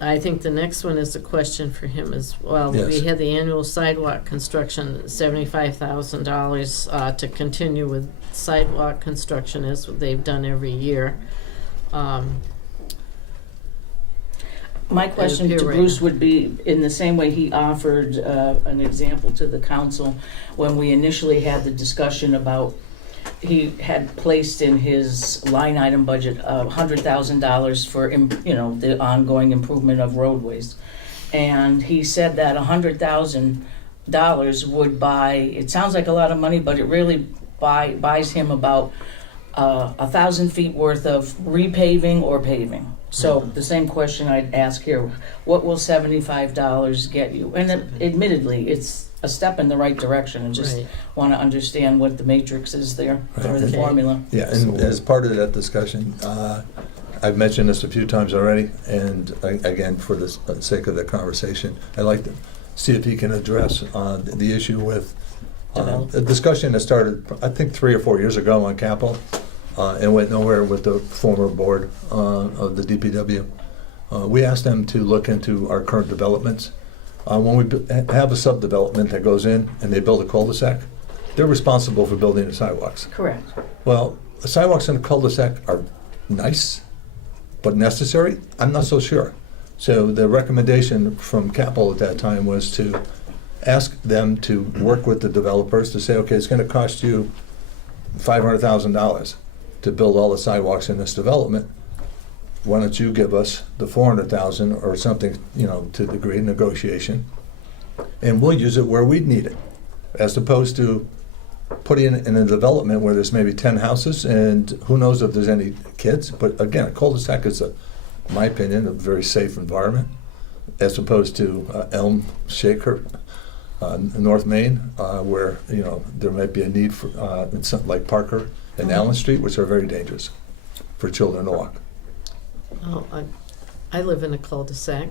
I think the next one is a question for him as well. Yes. We had the annual sidewalk construction, $75,000 to continue with sidewalk construction as they've done every year. My question here to right Bruce now. would be, in the same way he offered an example to the council when we initially had the discussion about, he had placed in his line item budget $100,000 for, the ongoing improvement of roadways. And he said that $100,000 would buy, it sounds like a lot of money, but it really buys him about 1,000 feet worth of repaving or paving. So the same question I'd ask here, what will $75 get you? And admittedly, it's a step in the right direction. I just Right. want to understand what the matrix is there, or the Okay. formula. Yeah, and as part of that discussion, I've mentioned this a few times already, and again, for the sake of the conversation, I'd like to see if he can address the issue with a discussion that started, I think, 3 or 4 years ago on capital, and went nowhere with the former board of the DPW. We asked them to look into our current developments. When we have a subdevelopment that goes in and they build a cul-de-sac, they're responsible for building the sidewalks. Correct. Well, the sidewalks in a cul-de-sac are nice, but necessary? I'm not so sure. So the recommendation from Capital at that time was to ask them to work with the developers to say, okay, it's gonna cost you $500,000 to build all the sidewalks in this development. Why don't you give us the $400,000 or something, to the great negotiation, and we'll use it where we need it, as opposed to putting it in a development where there's maybe 10 houses and who knows if there's any kids. But again, a cul-de-sac is, in my opinion, a very safe environment, as opposed to Elm, Shaker, North Main, where there might be a need for something like Parker and Allen Street, which are very dangerous for children to walk. Oh, I live in a cul-de-sac,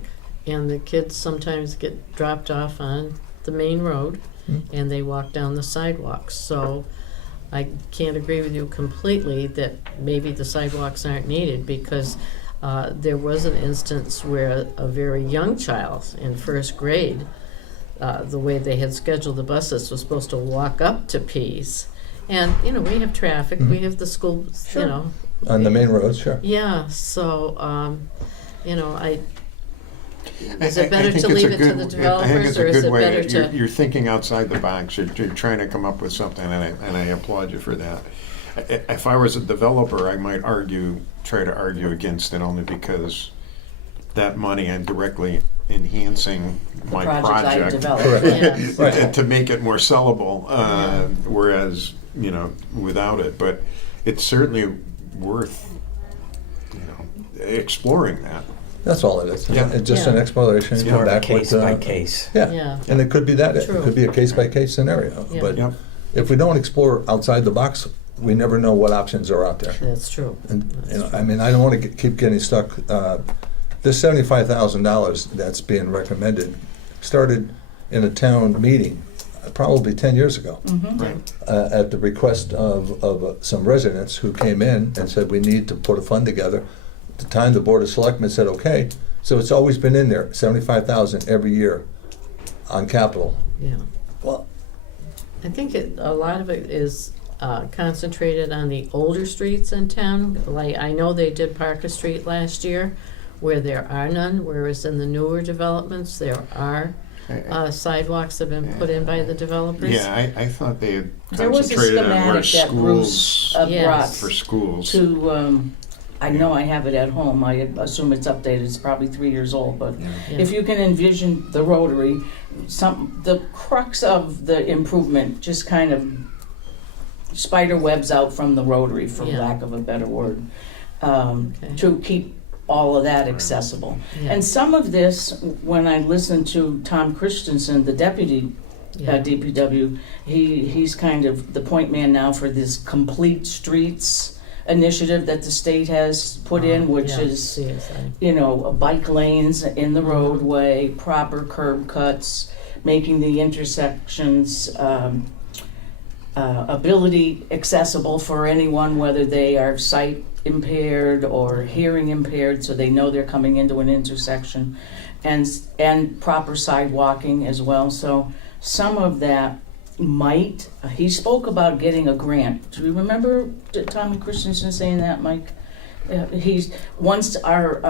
and the kids sometimes get dropped off on the main road, and they walk down the sidewalks. So I can't agree with you completely that maybe the sidewalks aren't needed, because there was an instance where a very young child in first grade, the way they had scheduled the buses, was supposed to walk up to Pease. And, we have traffic, we have the school, Sure. On the main road, sure. Yeah, so, is it better to leave it to the developers, or is it better to? You're thinking outside the box. You're trying to come up with something, and I applaud you for that. If I was a developer, I might try to argue against it, only because that money I'm directly enhancing my project Yes. Right. to make it more sellable. Whereas without it, but it's certainly worth exploring that. That's all it is. Yeah. It's just an exploration. It's Come more of a back case with, by case. Yeah. Yeah. And it could be that. It True. could be a case-by-case scenario. Yeah. But Yep. if we don't explore outside the box, we never know what options are out there. That's true. And That's I mean, I don't want to keep getting stuck. This $75,000 that's being recommended started in a town meeting probably 10 years ago. Right. At the request of some residents who came in and said, we need to put a fund together. At the time, the Board of Selectmen said, okay. So it's always been in there, $75,000 every year on capital. Yeah. Well, I think a lot of it is concentrated on the older streets in town. Like, I know they did Parker Street last year, where there are none, whereas in the newer developments, there are sidewalks that have been put in by the developers. Yeah, I thought they had There was a concentrated on where schematic that Bruce schools Yes. brought for schools. to, I know I have it at home, I assume it's updated, it's probably 3 years old, but Yeah. if you can envision the rotary, the crux of the improvement just kind of spider webs out from the rotary, for Yeah. lack of a better word, Okay. to keep all of that accessible. Yeah. And some of this, when I listened to Tom Christensen, the deputy Yeah. DPW, he's kind of the point man now for this Complete Streets initiative that the state has put in, which Yeah, is, CSI. bike lanes in the roadway, proper curb cuts, making the intersections ability accessible for anyone, whether they are sight impaired or hearing impaired, so they know they're coming into an intersection, and proper sidewalking as well. So some of that he spoke about getting a grant. Do you remember Tommy Christensen saying that, Mike? Once our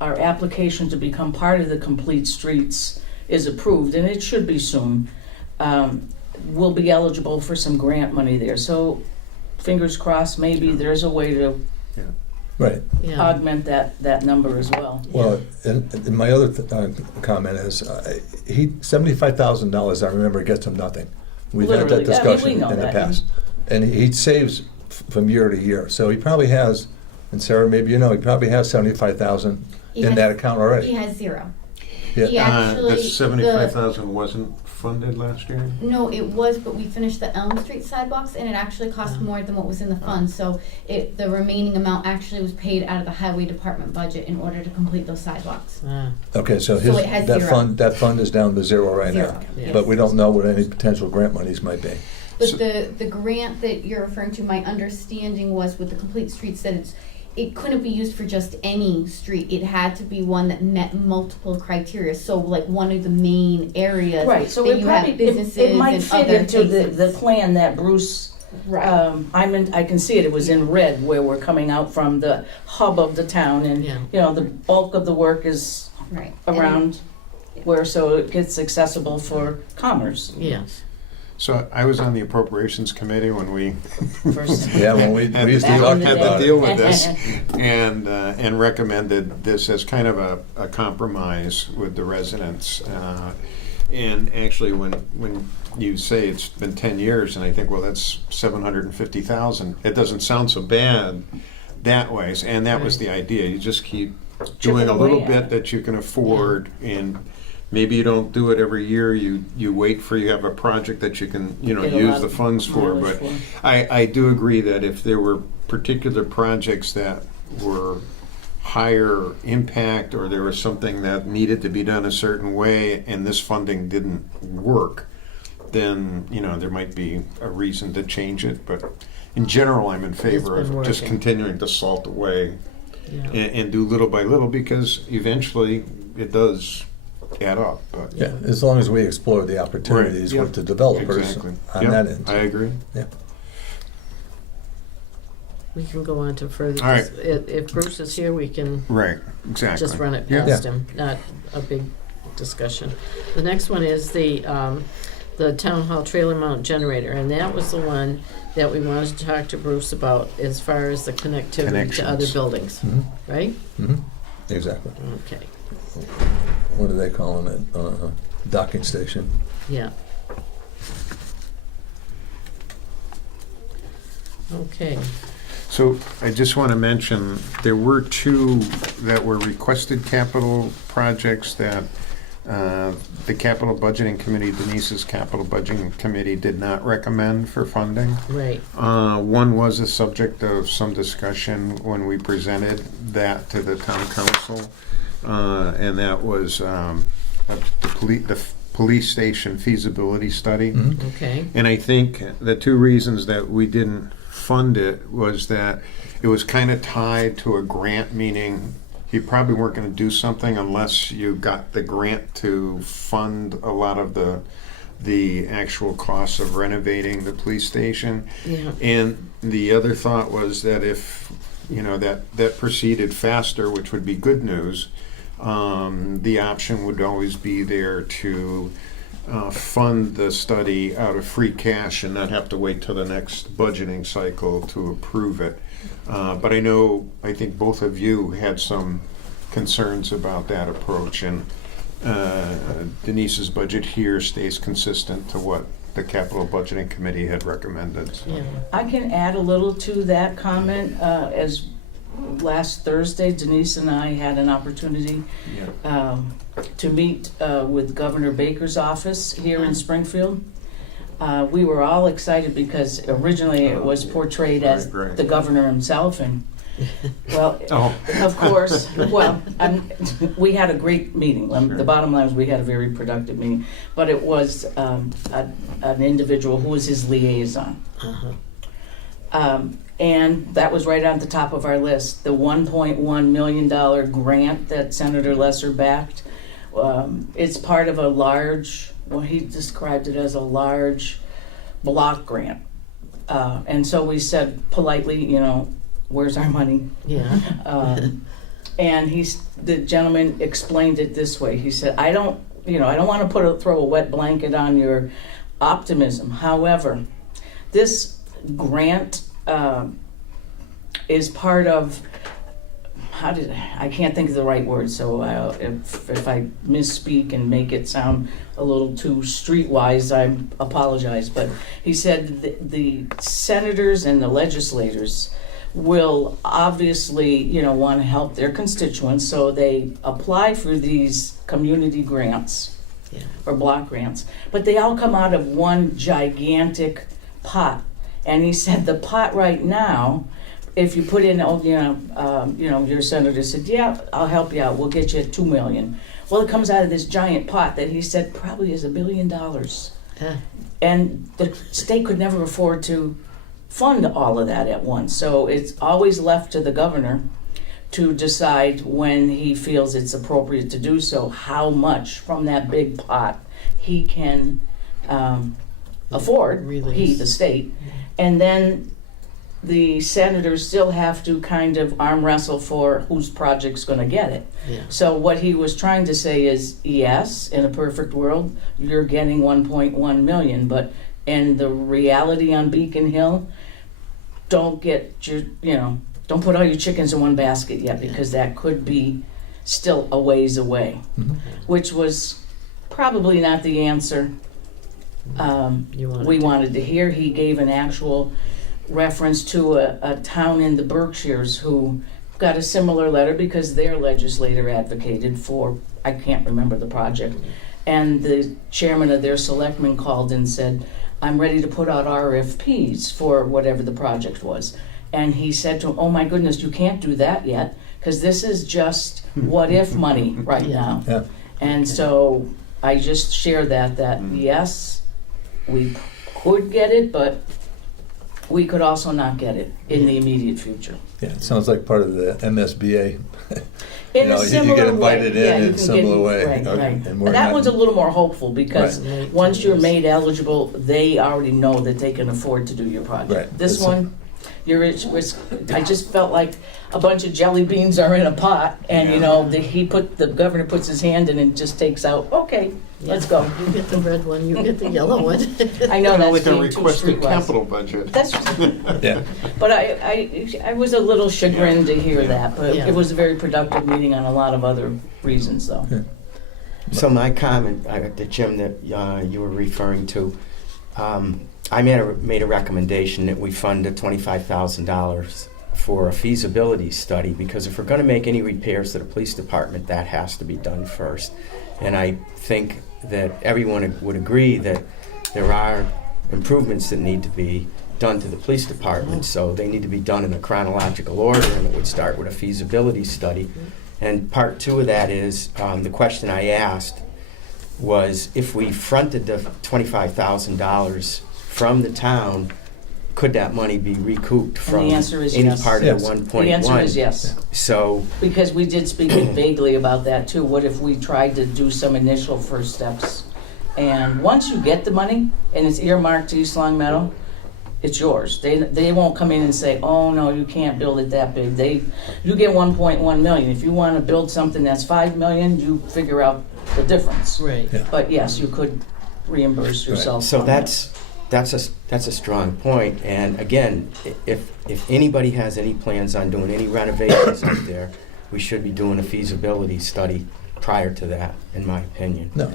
application to become part of the Complete Streets is approved, and it should be soon, we'll be eligible for some grant money there. So fingers crossed, maybe there's a way to right. Yeah. augment that number as well. Well, and my other comment is, $75,000, I remember, gets him nothing. We've had that Literally. discussion We know in the that. past. And he saves from year to year. So he probably has, and Sarah, maybe he probably has $75,000 in that account already. He has 0. Yeah. He actually, The 75,000 wasn't funded last year? no, it was, but we finished the Elm Street sidewalks, and it actually cost more than what was in the fund, so the remaining amount actually was paid out of the highway department budget in order to complete those sidewalks. Okay, so So it has that zero. fund is down to zero right now. Zero, yes. But we don't know what any potential grant monies might be. But So- the grant that you're referring to, my understanding was with the Complete Streets that it couldn't be used for just any street. It had to be one that met multiple criteria. So like one of the main areas Right, so that it you have probably, businesses it might and fit other into the places. plan that Bruce, Right. I can see it was in red where we're coming out from the hub of the town and, Yeah. you know, the bulk of the work is Right. around where, so it gets accessible for commerce. Yes. So I was on the appropriations committee when we First. Yeah, when we had used to Back talk in the had about to it. deal with this and recommended this as kind of a compromise with the residents. And actually, when you say it's been 10 years, and I think, well, that's 750,000, it doesn't sound so bad that way. And that was the idea. You just keep doing a little away at bit it. that you can afford, and maybe you don't do it every year. You wait for you have a project that you can Get a use lot the of funds for. mileage But for. I do agree that if there were particular projects that were higher impact, or there was something that needed to be done a certain way and this funding didn't work, then there might be a reason to change it. But in general, I'm in favor been of just working. continuing to salt away Yeah. and do little by little, because eventually it does add up. But Yeah, as long as we explore the opportunities Right, with the yep, developers exactly. on Yep, that end. I agree. We can go on to further. All right. If Bruce is here, we can Right, exactly. just run it Yeah. past him, not a big discussion. The next one is the town hall trailer mount generator, and that was the one that we wanted to talk to Bruce about as far as the connectivity to other Connections. buildings, Mhm, right? mhm, exactly. Okay, What are they calling it? Docking station. yeah. Okay, So I just want to mention, there were two that were requested capital projects that the capital budgeting committee, Denise's capital budgeting committee, did not recommend for funding. right, One was a subject of some discussion when we presented that to the town council, and that was the police station feasibility study. Mhm. okay, And I think the two reasons that we didn't fund it was that it was kind of tied to a grant, meaning you probably weren't going to do something unless you got the grant to fund a lot of the actual costs of renovating the police station. yeah, And the other thought was that if that proceeded faster, which would be good news, the option would always be there to fund the study out of free cash and not have to wait till the next budgeting cycle to approve it. But I think both of you had some concerns about that approach, and Denise's budget here stays consistent to what the capital budgeting committee had recommended. yeah, I can add a little to that comment. As last Thursday, Denise and I had an opportunity to meet with Governor Baker's office here in Springfield. We were all excited because originally it was portrayed as Right. the governor himself, and well, Oh. of course, we had a great meeting. The bottom line is we had a very productive meeting, but it was an individual who was his liaison. uh-huh, And that was right on the top of our list. The $1.1 million grant that Senator Lesser backed. It's part of a large, he described it as a large block grant. And so we said politely, where's our money? yeah, And the gentleman explained it this way. He said, I don't want to throw a wet blanket on your optimism. However, this grant is part of, I can't think of the right word, so if I misspeak and make it sound a little too streetwise, I apologize. But he said the senators and the legislators will obviously, want to help their constituents, so they apply for these community grants Yeah. or block grants, but they all come out of one gigantic pot. And he said the pot right now, if you put in, your senator said, yeah, I'll help you out, we'll get you 2 million. Well, it comes out of this giant pot that he said probably is $1 billion. Yeah. And the state could never afford to fund all of that at once. So it's always left to the governor to decide when he feels it's appropriate to do so, how much from that big pot he can afford, Release. he, the state. And then the senators still have to kind of arm wrestle for whose project's going to get it. Yeah. So what he was trying to say is, yes, in a perfect world, you're getting 1.1 million, but in the reality on Beacon Hill, don't put all your chickens in one basket yet, because that could be still a ways away, which was probably not the answer we wanted to hear. He gave an actual reference to a town in the Berkshires who got a similar letter because their legislator advocated for, I can't remember the project, and the chairman of their selectmen called and said, I'm ready to put out RFPs for whatever the project was. And he said to him, oh my goodness, you can't do that yet, because this is just what if money right now. Yeah. And so I just shared that yes, we could get it, but we could also not get it in the immediate future. Yeah, it sounds like part of the MSBA. In a you similar get invited way. in you a can similar way. Right, Okay, right. and we're That not- one's a little more hopeful, because Right. once you're made eligible, they already know that they can afford to do your project. Right. This It's- one, I just felt like a bunch of jelly beans are in a pot, and the governor puts his hand in and just takes out, okay, let's go. You get the red one, you get the yellow one. I know that's Like a being too requested streetwise. capital budget. That's, Yeah. but I was a little chagrined to hear that, but Yeah. it was a very productive meeting on a lot of other reasons, though. So my comment, the Jim that you were referring to, I made a recommendation that we fund $25,000 for a feasibility study, because if we're going to make any repairs to the police department, that has to be done first. And I think that everyone would agree that there are improvements that need to be done to the police department, so they need to be done in a chronological order, and it would start with a feasibility study. And part two of that is, the question I asked was, if we fronted the $25,000 from the town, could that money be recouped from the answer is any yes. part Yes. of the 1.1? The answer is yes. So, Because we did speak vaguely about that too. What if we tried to do some initial first steps? And once you get the money and it's earmarked to East Long Meadow, it's yours. They won't come in and say, oh no, you can't build it that big. You get 1.1 million. If you want to build something that's 5 million, you figure out the difference. Right. Yeah. But yes, you could reimburse yourself. so on that. that's a strong point. And again, if anybody has any plans on doing any renovations up there, we should be doing a feasibility study prior to that, in my opinion. No.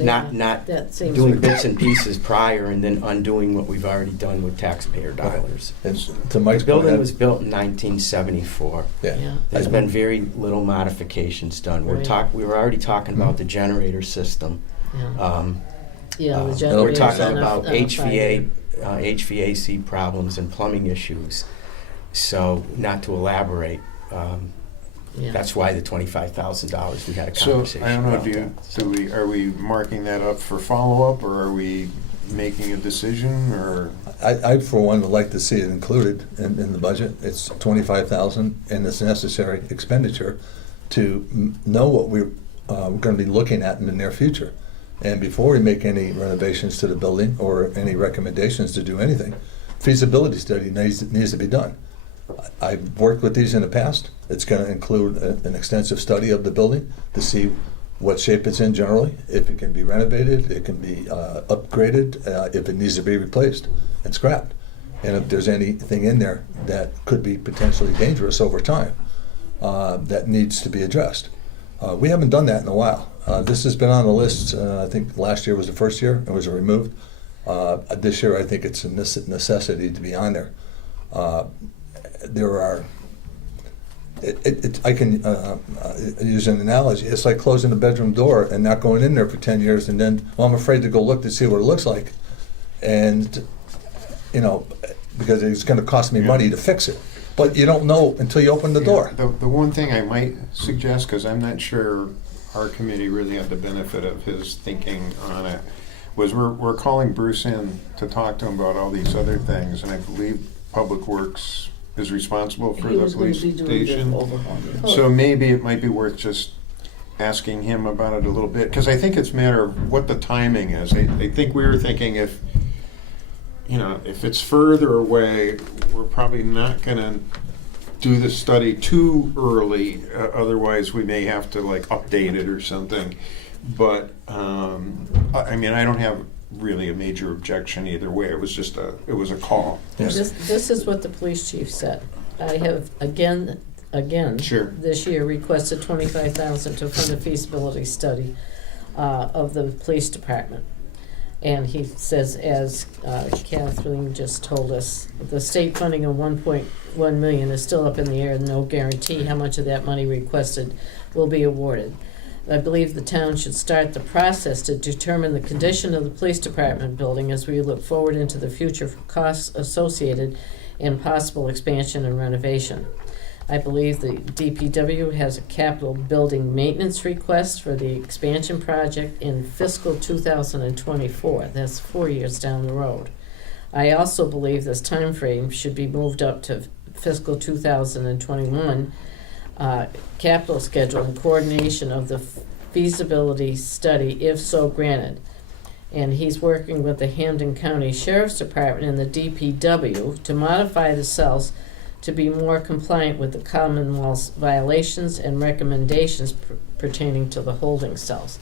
Not That seems doing bits and pieces prior and then undoing what we've already done with taxpayer dollars. And to The Mike's building point, was built in 1974. yeah. Yeah. There's been very little modifications done. Right. We were already talking about the generator system. Yeah. Yeah, the We're generators talking on a- about on a fire. HVAC problems and plumbing issues. So, not to elaborate, Yeah. that's why the $25,000 we had a So, conversation I don't know, about that. are we marking that up for follow-up, or are we making a decision, or? I for one, would like to see it included in the budget. It's $25,000, and it's a necessary expenditure to know what we're going to be looking at in the near future. And before we make any renovations to the building or any recommendations to do anything, feasibility study needs to be done. I've worked with these in the past. It's going to include an extensive study of the building to see what shape it's in generally, if it can be renovated, it can be upgraded, if it needs to be replaced and scrapped, and if there's anything in there that could be potentially dangerous over time that needs to be addressed. We haven't done that in a while. This has been on the list. I think last year was the first year it was removed. This year I think it's a necessity to be on there. there are, I can use an analogy. It's like closing the bedroom door and not going in there for 10 years, and then, well, I'm afraid to go look to see what it looks like. And, because it's going to cost me money to fix it. But you don't know until you open the door. The one thing I might suggest, because I'm not sure our committee really had the benefit of his thinking on it, was we're calling Bruce in to talk to him about all these other things, and I believe Public Works is responsible for He the was going police to be doing station. the overhaul. So maybe it might be worth just asking him about it a little bit, because I think it's a matter of what the timing is. I think we were thinking if it's further away, we're probably not going to do the study too early. Otherwise, we may have to update it or something. But I don't have really a major objection either way. It was just a call. Yes. This is what the police chief said. I have again, Sure. this year requested $25,000 to fund a feasibility study of the police department. And he says, as Kathleen just told us, the state funding of $1.1 million is still up in the air, and no guarantee how much of that money requested will be awarded. I believe the town should start the process to determine the condition of the police department building as we look forward into the future for costs associated and possible expansion and renovation. I believe the DPW has a capital building maintenance request for the expansion project in fiscal 2024. That's 4 years down the road. I also believe this time frame should be moved up to fiscal 2021 capital schedule in coordination of the feasibility study, if so granted. And he's working with the Hampden County Sheriff's Department and the DPW to modify the cells to be more compliant with the Commonwealth's violations and recommendations pertaining to the holding cells.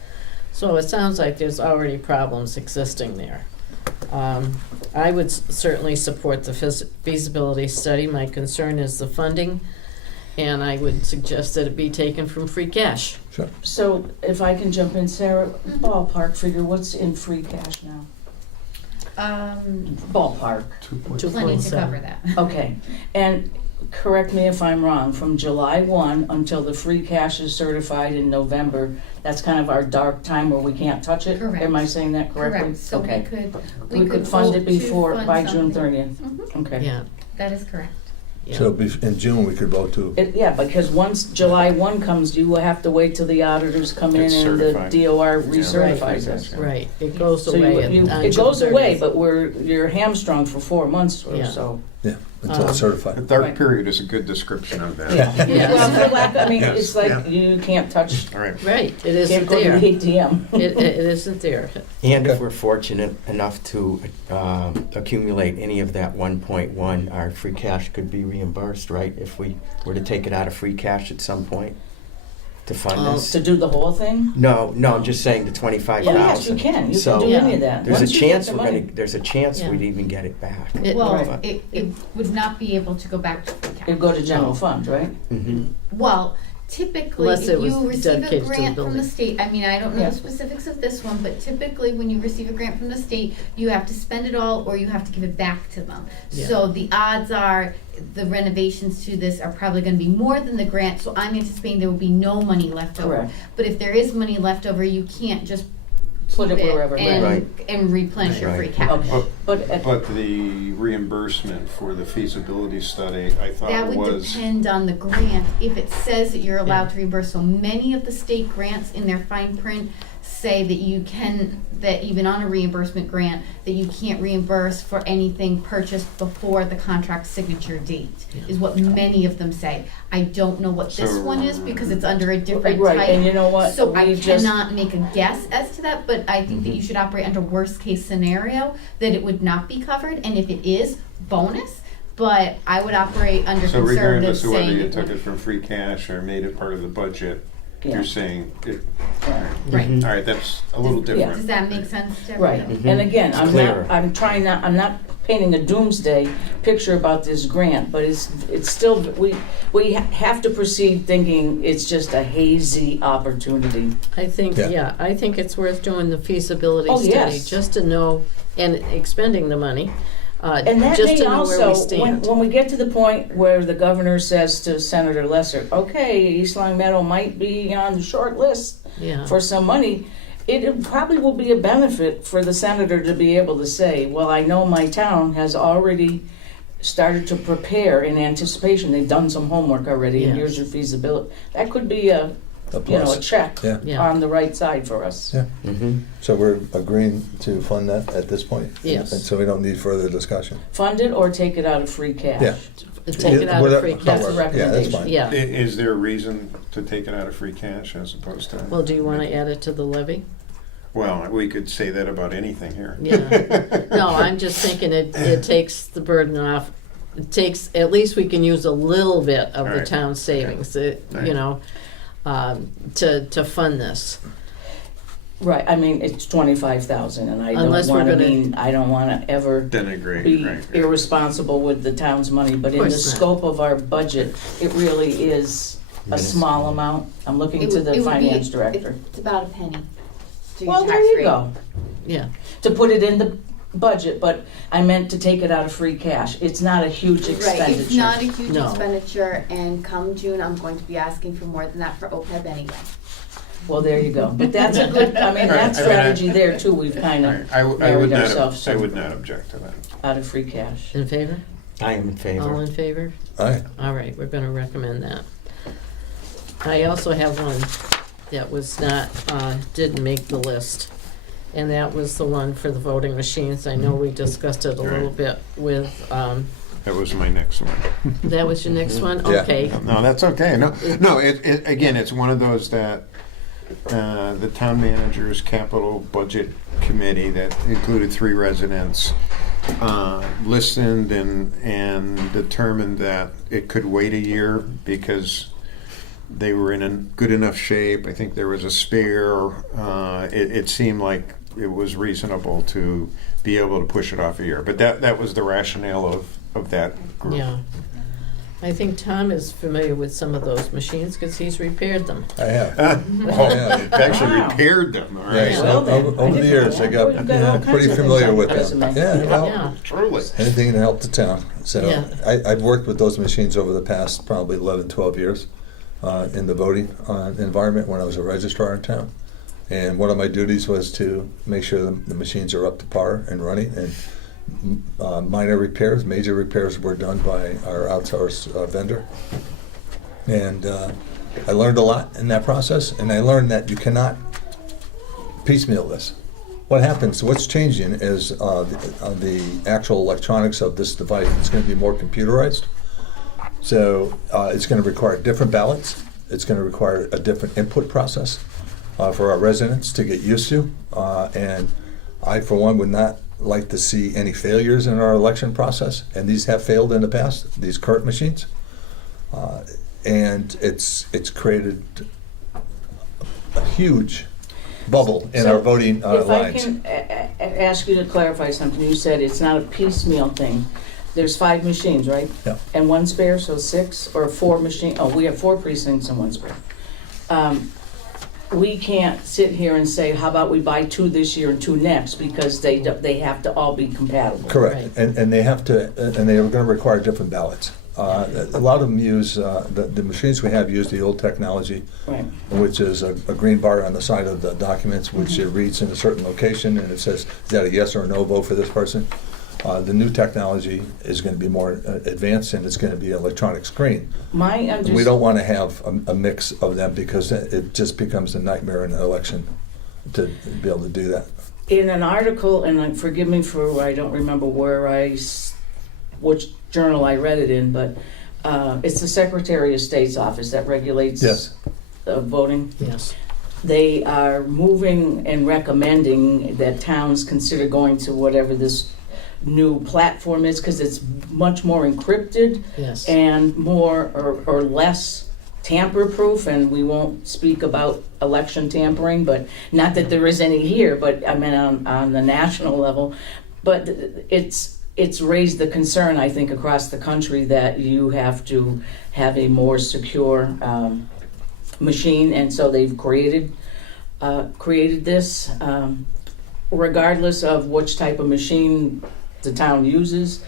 So it sounds like there's already problems existing there. I would certainly support the feasibility study. My concern is the funding, and I would suggest that it be taken from free cash. Sure. So if I can jump in, Sarah, ballpark figure, what's in free cash now? Ballpark. Plenty to cover that. Okay, and correct me if I'm wrong, from July 1 until the free cash is certified in November, that's kind of our dark time where we can't touch it? Correct. Am I saying that correctly? Correct, so Okay. we could fund it vote to before, fund by June something. 30th? Mhm. Okay. Yeah, That is correct. yeah. So in June, we could vote to. Yeah, because once July 1 comes, you will have to wait till the auditors come in It's and the certified. DOR Yeah. recertifies it. Right, it goes So away. it goes away, but you're hamstrung for 4 months or Yeah. so. Yeah, until it's The certified. dark Right. period is a good description of that. Yeah. Yes. Well, for lack, Yes, it's like yeah. you can't touch, All right. Right, it can't isn't go to there. the ATM. It isn't there. And if Okay. we're fortunate enough to accumulate any of that 1.1, our free cash could be reimbursed, right? If we were to take it out of free cash at some point to fund this? To do the whole thing? No, I'm just saying the 25,000. Oh, yes, you can. You So, can do any of that. There's Once a you get chance the we're money, gonna. There's a chance Yeah. we'd even get it back. Well, Right. it would not be able to go back to free cash. it'd go to general fund, right? Mm-hmm. Well, typically, Unless if it was you receive a dedicated to the grant from the building. state, I mean, I don't know Yeah. the specifics of this one, but typically when you receive a grant from the state, you have to spend it all or you have to give it back to them. Yeah. So the odds are the renovations to this are probably gonna be more than the grant, so I'm anticipating there will be no money left over. Correct. But if there is money left over, you can't just Put keep it wherever, and, right. and replenish your Right. free cash. Okay, but But the reimbursement for the feasibility study, I That thought would was, depend on the grant, if it says that you're allowed to reimburse. So many of the state grants in their fine print say that you can, that even on a reimbursement grant, that you can't reimburse for anything purchased before the contract signature date, is what many of them say. I don't know what this So- one is because it's under a different right, and you type. know what? So I We just- cannot make a guess as to that, but I think that you should operate under worst case scenario, that it would not be covered, and if it is, bonus. But I would operate under so conservative, regardless of whether saying you it took would. it from free cash or made it part of the budget, Yeah. you're saying, it, Right. all right, that's a little Does different. that make sense to Right, everybody? and again, Clearer. I'm not painting a doomsday picture about this grant, but it's still, we have to proceed thinking it's just a hazy opportunity. I think, Yeah. I think it's worth doing the feasibility Oh, study, yes. just to know, and expending the money, And that just may to know where we also, stand. when we get to the point where the governor says to Senator Lesser, okay, East Long Meadow might be on the short list Yeah, for some money, it probably will be a benefit for the senator to be able to say, well, I know my town has already started to prepare in anticipation. They've done some homework already, and Yeah. here's your feasibility. That could be a plus. a check Yeah. Yeah. on the right side for us. Yeah. Mm-hmm. So we're agreeing to fund that at this point? Yes. And so we don't need further discussion? Fund it or take it out of free cash. Yeah. take it out of Whatever- free That's a cash. Yeah, that's recommendation. fine. Yeah, Is there a reason to take it out of free cash as opposed to? well, do you want to add it to the levy? Well, we could say that about anything here. Yeah, no, I'm just thinking it takes the burden off. It takes, at least we can use a little bit of the Alright. town's savings, Alright. you know, to fund this. Right, I mean, it's 25,000, and I don't Unless we're wanna gonna- I don't wanna ever Then agree, be right. irresponsible with the town's money, but in the Course not. scope of our budget, it really is a small amount. I'm looking to the finance director. It's about a penny. So your Well, tax there you rate- go, Yeah, to put it in the budget, but I meant to take it out of free cash. It's not a huge Right, expenditure. it's not a huge No. expenditure, and come June, I'm going to be asking for more than that for OPEB anyway. Well, there you go, but that's a good, I mean, Right, that I mean, strategy there too, we've kind Right. of I would married not, ourselves I to would not object to that. out of free cash. in favor? I am in All favor. in favor? Aye. All right, we're gonna recommend that. I also have one that was not, didn't make the list, and that was the one for the voting machines. I know we discussed it a little Right. bit with, That was my next one. that was your next one? Yeah. Okay. No, that's okay. No, again, it's one of those that the town manager's capital budget committee that included 3 residents listened and determined that it could wait a year because they were in a good enough shape. I think there was a spare. It seemed like it was reasonable to be able to push it off a year. But that was the rationale of that group. Yeah. I think Tom is familiar with some of those machines because he's repaired them. I have. Oh, actually Wow. repaired them, all Yeah, right. so Well, then, over I the didn't years, know I that. got We've got all kinds pretty of familiar things with on them. resume. Yeah, well, Yeah, Truly. anything to help the town. So Yeah. I've worked with those machines over the past probably 11, 12 years in the voting environment when I was a registrar in town. And one of my duties was to make sure the machines are up to par and running. And minor repairs, major repairs were done by our outsourced vendor. And I learned a lot in that process, and I learned that you cannot piecemeal this. What happens, what's changing is the actual electronics of this device. It's going to be more computerized. So it's going to require different ballots. It's going to require a different input process for our residents to get used to. And I, for one, would not like to see any failures in our election process. And these have failed in the past, these current machines. And it's created a huge bubble in So, our voting If I lines. can ask you to clarify something, you said it's not a piecemeal thing. There's 5 machines, right? Yeah. And 1 spare, so 6, or 4 machine, oh, we have 4 precincts and 1 spare. We can't sit here and say, how about we buy 2 this year and 2 next, because they have to all be compatible. Correct, and they have to, and they are going to require different ballots. A lot of them use, the machines we have use the old technology, Right. which is a green bar on the side of the documents, which it reads in a certain location, and it says, is that a yes or a no vote for this person? The new technology is going to be more advanced, and it's going to be an electronic screen. And we don't want to have a mix of them because it just becomes a nightmare in an election to be able to do that. In an article, and forgive me for, I don't remember which journal I read it in, but it's the Secretary of State's office that regulates Yes. voting. yes. They are moving and recommending that towns consider going to whatever this new platform is, because it's much more encrypted Yes. and more or less tamper-proof, and we won't speak about election tampering, but not that there is any here, but I mean on the national level. But it's raised the concern, I think, across the country that you have to have a more secure machine, and so they've created this, regardless of which type of machine the town uses.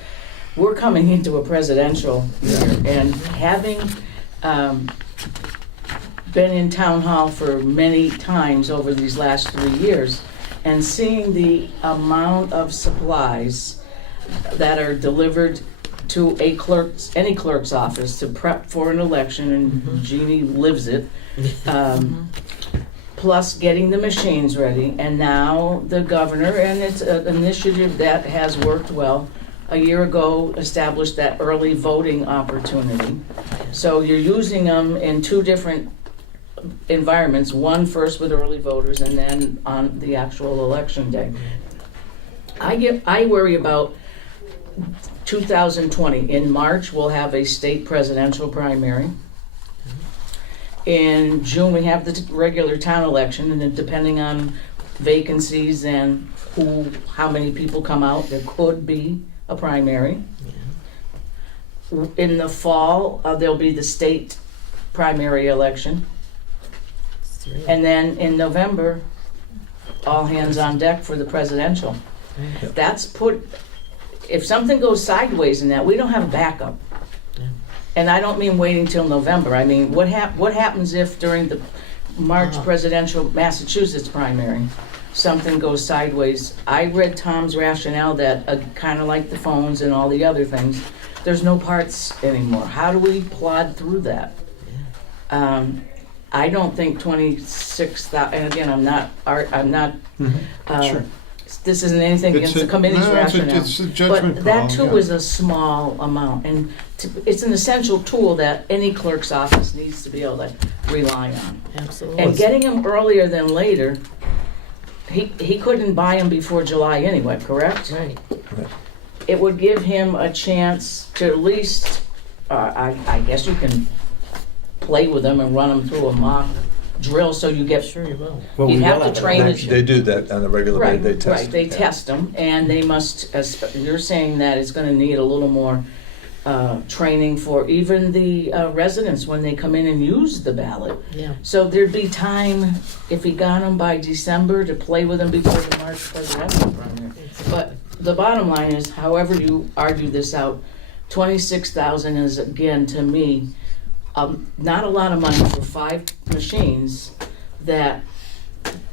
We're coming into a presidential year, and having been in town hall for many times over these last 3 years, and seeing the amount of supplies that are delivered to any clerk's office to prep for an election, and Jeannie lives it, plus getting the machines ready, and now the governor, and it's an initiative that has worked well, a year ago established that early voting opportunity. So you're using them in 2 different environments, one first with early voters and then on the actual election day. I worry about 2020. In March, we'll have a state presidential primary. In June, we have the regular town election, and then depending on vacancies and how many people come out, there could be a primary. In the fall, there'll be the state primary election. And then in November, all hands on deck for the presidential. That's if something goes sideways in that, we don't have a backup. And I don't mean waiting till November. I mean, what happens if during the March presidential Massachusetts primary, something goes sideways? I read Tom's rationale that kind of like the phones and all the other things, there's no parts anymore. How do we plod through that? I don't think 26,000, and again, I'm not, Sure. this isn't anything against the committee's rationale. It's a judgment But that call, too is a small amount, and it's an essential tool that any clerk's office needs to be able to rely on. Absolutely. And getting them earlier than later, he couldn't buy them before July anyway, correct? Right. It would give him a chance to at least, I guess you can play with them and run them through a mock drill, so you get. Sure you will. Well, You we have will to have train an the- They do that on a regular basis, they test. Right, they test them, and they must, you're saying that it's gonna need a little more training for even the residents when they come in and use the ballot. Yeah. So there'd be time, if he got them by December, to play with them before the March presidential primary. But the bottom line is, however you argue this out, 26,000 is, again, to me, not a lot of money for 5 machines that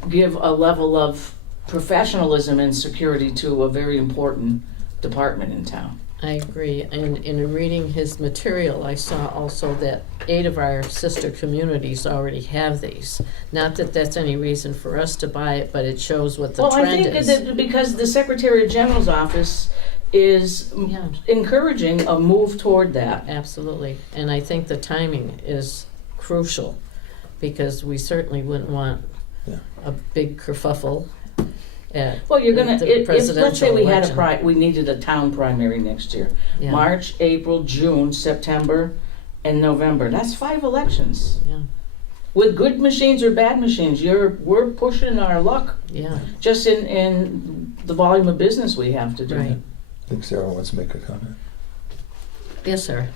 give a level of professionalism and security to a very important department in town. I agree, and in reading his material, I saw also that 8 of our sister communities already have these. Not that that's any reason for us to buy it, but it shows what the Well, I trend think is. that because the Secretary of General's office is Yeah. encouraging a move toward that. Absolutely, and I think the timing is crucial, because we certainly wouldn't want Yeah. a big kerfuffle at Well, you're gonna, the if, let's presidential say we had election. we needed a town primary next year. Yeah. March, April, June, September, and November. That's 5 elections. Yeah, With good machines or bad machines, we're pushing our luck yeah, just in the volume of business we have to do. right. I think Sarah wants to make a comment. Yes, sir.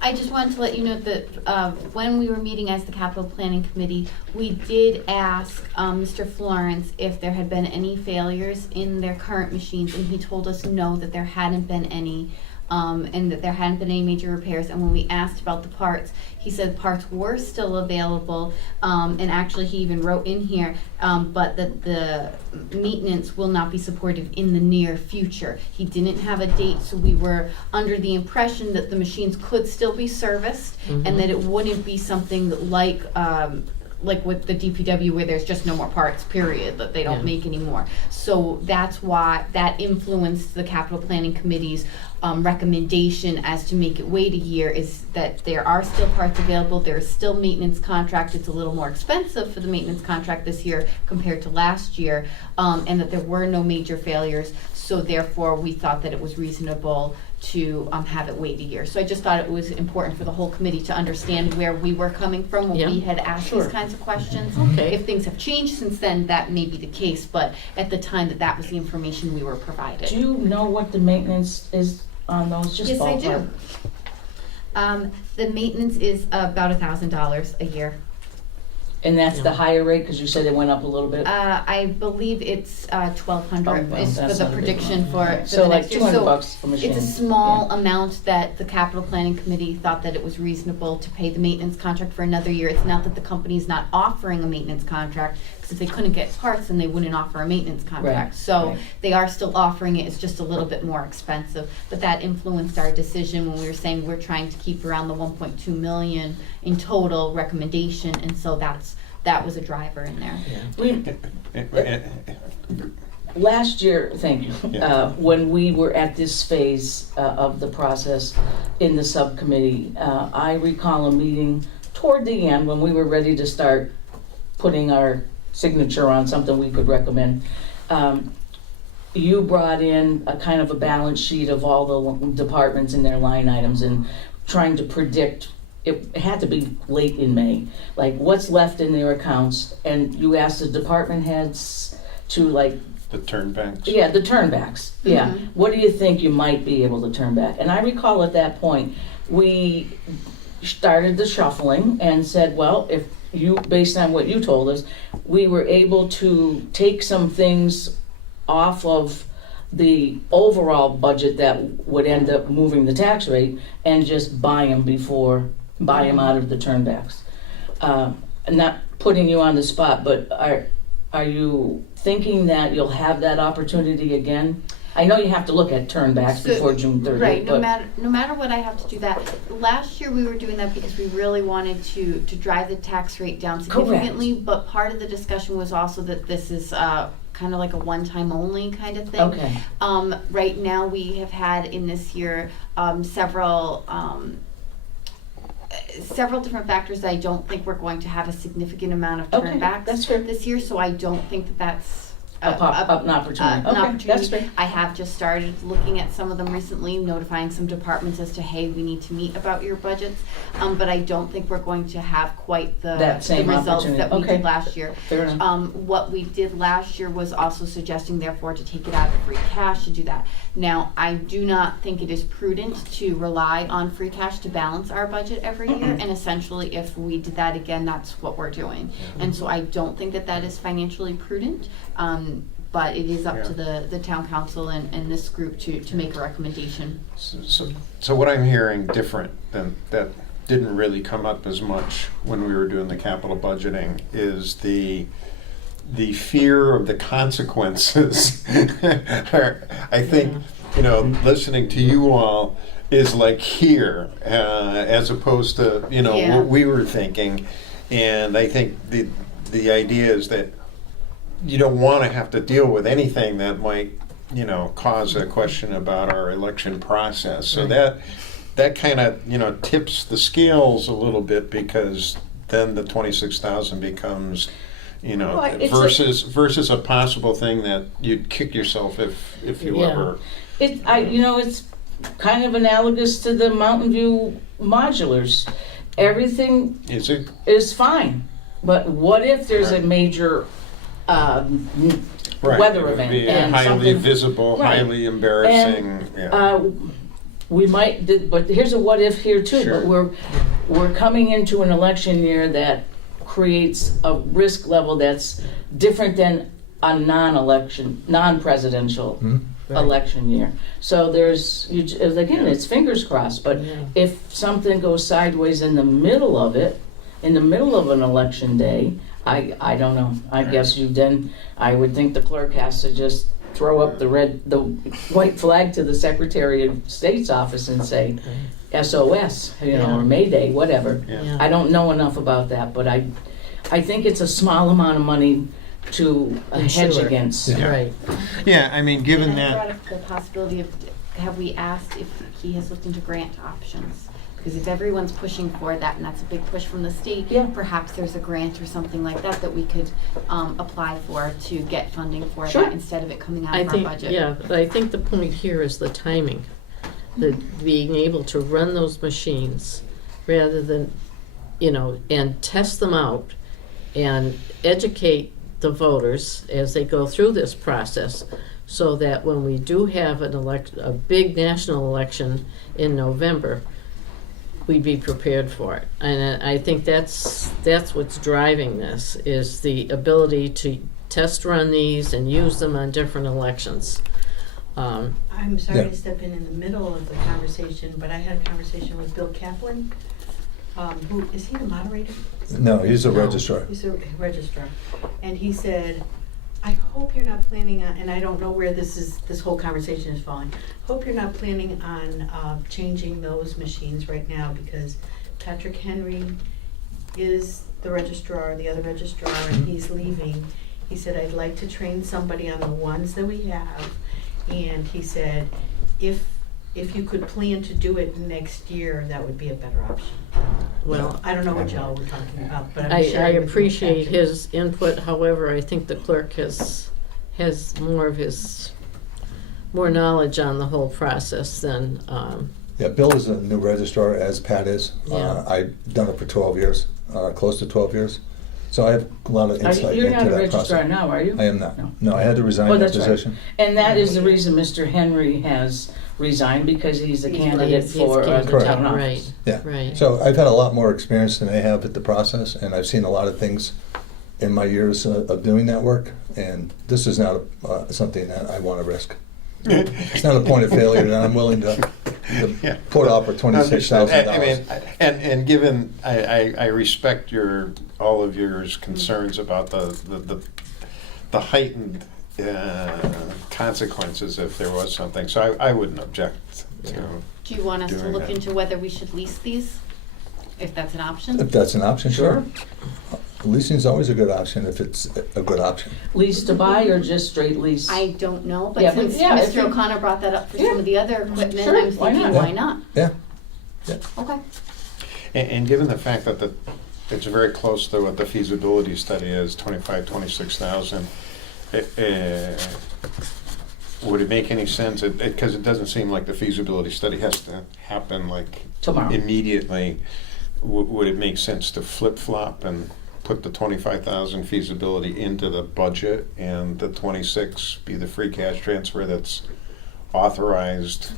I just wanted to let you know that when we were meeting as the capital planning committee, we did ask Mr. Florence if there had been any failures in their current machines, and he told us no, that there hadn't been any, and that there hadn't been any major repairs. And when we asked about the parts, he said parts were still available, and actually he even wrote in here, but that the maintenance will not be supported in the near future. He didn't have a date, so we were under the impression that the machines could still be serviced, and that it wouldn't be something like with the DPW where there's just no more parts, period, that they don't Yeah. make anymore. So that's why that influenced the capital planning committee's recommendation as to make it wait a year, is that there are still parts available, there's still maintenance contract, it's a little more expensive for the maintenance contract this year compared to last year, and that there were no major failures, so therefore we thought that it was reasonable to have it wait a year. So I just thought it was important for the whole committee to understand where we were coming from when Yeah. we had asked Sure. these kinds of questions. Okay. If things have changed since then, that may be the case, but at the time that was the information we were provided. Do you know what the maintenance is on those? Just Yes, I ballpark. do. The maintenance is about $1,000 a year. And that's the Yeah. higher rate, because you said it went up a little bit? I believe it's 1,200 Oh, well, is for that's the not a big prediction one. for So the like next year. $200 for machine. It's a small amount that the capital planning committee thought that it was reasonable to pay the maintenance contract for another year. It's not that the company's not offering a maintenance contract, because if they couldn't get parts, then they wouldn't offer a maintenance contract. Right, So right. they are still offering it, it's just a little bit more expensive. But that influenced our decision when we were saying we're trying to keep around the 1.2 million in total recommendation, and so that was a driver in there. Last year, thank you, Yeah. when we were at this phase of the process in the subcommittee, I recall a meeting toward the end when we were ready to start putting our signature on something we could recommend. You brought in a kind of a balance sheet of all the departments and their line items and trying to predict. It had to be late in May, like what's left in their accounts, and you asked the department heads to like, The turnbacks. yeah, the turnbacks, yeah. Mhm. What do you think you might be able to turn back? And I recall at that point, we started the shuffling and said, well, if you, based on what you told us, we were able to take some things off of the overall budget that would end up moving the tax rate and just buy them out of the turnbacks. Not putting you on the spot, but are you thinking that you'll have that opportunity again? I know you have to look at turnbacks So- before June 30th. Right, no but matter what, I have to do that. Last year, we were doing that because we really wanted to drive the tax rate down significantly, but part of the discussion was also that this is kind of like a one-time only kind of thing. Okay. Right now, we have had in this year several different factors that I don't think we're going to have a significant amount of Okay, turnbacks that's fair. this year, so I don't think that that's An opportunity. an Okay, opportunity. that's fair. I have just started looking at some of them recently, notifying some departments as to, hey, we need to meet about your budgets. But I don't think we're going to have quite That the same results opportunity. that we Okay. did last year. Fair enough. What we did last year was also suggesting therefore to take it out of free cash to do that. Now, I do not think it is prudent to rely on free cash to balance our budget every year, and essentially if we did that again, that's what we're doing. And so I don't think that that is financially prudent. But it is up to the town council and this group to make a recommendation. So what I'm hearing different than that didn't really come up as much when we were doing the capital budgeting is the fear of the consequences. I think, listening to you all is like here, as opposed to, Yeah. what we were thinking. And I think the idea is that you don't want to have to deal with anything that might, cause a question about our election process. So that kind of, tips the scales a little bit, because then the 26,000 becomes, Well, it's versus a possible thing that you'd kick yourself if you Yeah. ever. It's kind of analogous to the Mountain View modulars. Everything Is it? is fine, but what if there's a Right. major Right. weather It would event be and highly something- visible, Right. highly embarrassing. we might, but here's a what if here too. Sure. But we're coming into an election year that creates a risk level that's different than a non-presidential election year. So again, it's fingers crossed. But Yeah. if something goes sideways in the middle of it, in the middle of an election day, I don't know. I guess I would think the clerk has to just throw up the white flag to the Secretary of State's office and say SOS, or Mayday, whatever. Yeah. I don't know enough about that, but I think it's a small amount of money to hedge Insure. against. Yeah. Right. Yeah, I mean, given And I that. brought up the possibility of, have we asked if he has looked into grant options? Because if everyone's pushing for that, and that's a big push from the state, Yeah. perhaps there's a grant or something like that we could apply for to get funding for Sure. that instead of it coming out I of our think, budget. yeah, but I think the point here is the timing. The being able to run those machines rather than, and test them out and educate the voters as they go through this process, so that when we do have a big national election in November, we'd be prepared for it. And I think that's what's driving this, is the ability to test run these and use them on different elections. I'm sorry Yeah. to step in the middle of the conversation, but I had a conversation with Bill Kaplan, who, is he the moderator? No, he's a No. registrar. He's a registrar. And he said, I hope you're not planning on, and I don't know where this whole conversation is falling. Hope you're not planning on changing those machines right now, because Patrick Henry is the registrar, the other registrar, and he's leaving. He said, I'd like to train somebody on the ones that we have. And he said, if you could plan to do it next year, that would be a better option. Well, I don't know what y'all were talking about, but I'm I sharing with you, appreciate Patrick. his input, however, I think the clerk has more knowledge on the whole process than, Yeah, Bill is a new registrar, as Pat is. Yeah. I've done it for 12 years, close to 12 years. So I have a lot of insight You're into not a that registrar process. now, are you? I am not. No. No, I had to resign Oh, that that's right. position. And that is the reason Mr. Henry has resigned, because he's a candidate he's for the candidate, town right. office. Yeah. Right. So I've had a lot more experience than they have at the process, and I've seen a lot of things in my years of doing that work, and this is not something that I want to risk. It's not a point of failure that I'm willing to Yeah. put off for $26,000. I mean, and given, I respect all of your concerns about the heightened consequences if there was something, so I wouldn't object to. Do you want us to Doing look that. into whether we should lease these? If that's an option? If that's an option, sure. Leasing's always a good option if it's a good option. Lease to buy or just straight lease? I don't know, but Yeah, but since yeah, if Mr. you- O'Connor brought that up for Yeah. some of the other equipment, Sure, I'm why thinking, not? why not? Yeah. Okay. And given the fact that it's very close to what the feasibility study is, 26,000, would it make any sense, because it doesn't seem like the feasibility study has to happen like Tomorrow. immediately, would it make sense to flip-flop and put the 25,000 feasibility into the budget and the 26 be the free cash transfer that's authorized,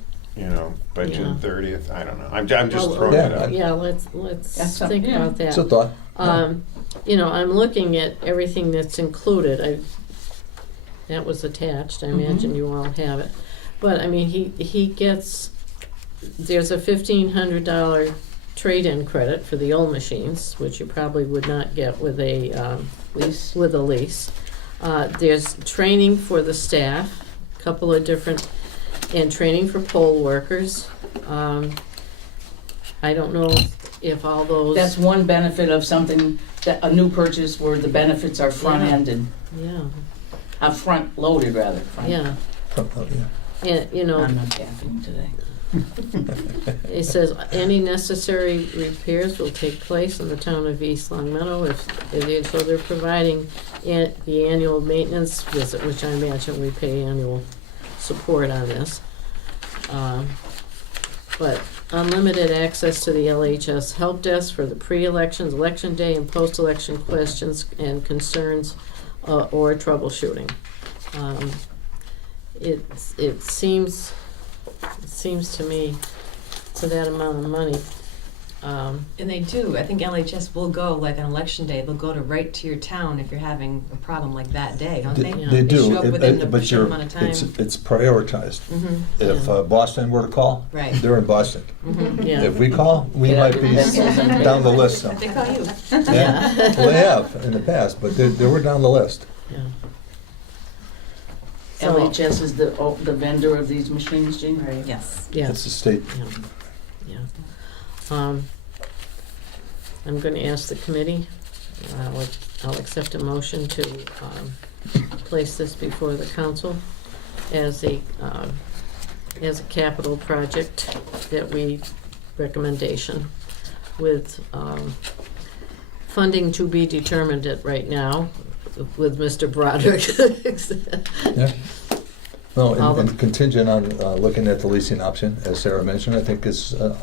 by June 30th? I don't know. I'm just Well, throwing it out. Yeah, let's That's think yeah. about that. It's a thought. I'm looking at everything that's included. That was attached. I imagine you all have it. But I mean, he gets, there's a $1,500 trade-in credit for the old machines, which you probably would not get with a Lease. lease. There's training for the staff, a couple of different, and training for poll workers. I don't know if all those. That's one benefit of something, that a new purchase where the benefits are front-ended, Yeah, front-loaded rather. yeah. Oh, yeah. And, I'm not caffeine today. it says any necessary repairs will take place in the town of East Long Meadow so they're providing the annual maintenance visit, which I imagine we pay annual support on this. But unlimited access to the LHS help desk for the pre-elections, election day, and post-election questions and concerns or troubleshooting. It seems to me, to that amount of money. And they do. I think LHS will go, like on election day, they'll go right to your town if you're having a problem like that day, don't they? Yeah. They do, show up within the but certain amount of time. it's prioritized. Mhm, If yeah. Boston were to call, Right. they're in Boston. Mhm, yeah. If we call, we Get might out be your pencils and down the list some. They call you. Yeah, well, they have in the past, but they were down the list. Yeah. So- LHS is the vendor of these machines, Jean? Right. Yes. Yeah. It's the state. Yeah. I'm going to ask the committee. I'll accept a motion to place this before the council as a capital project recommendation with funding to be determined at right now with Mr. Broderick. Yeah. No, All and the- contingent on looking at the leasing option, as Sarah mentioned, I think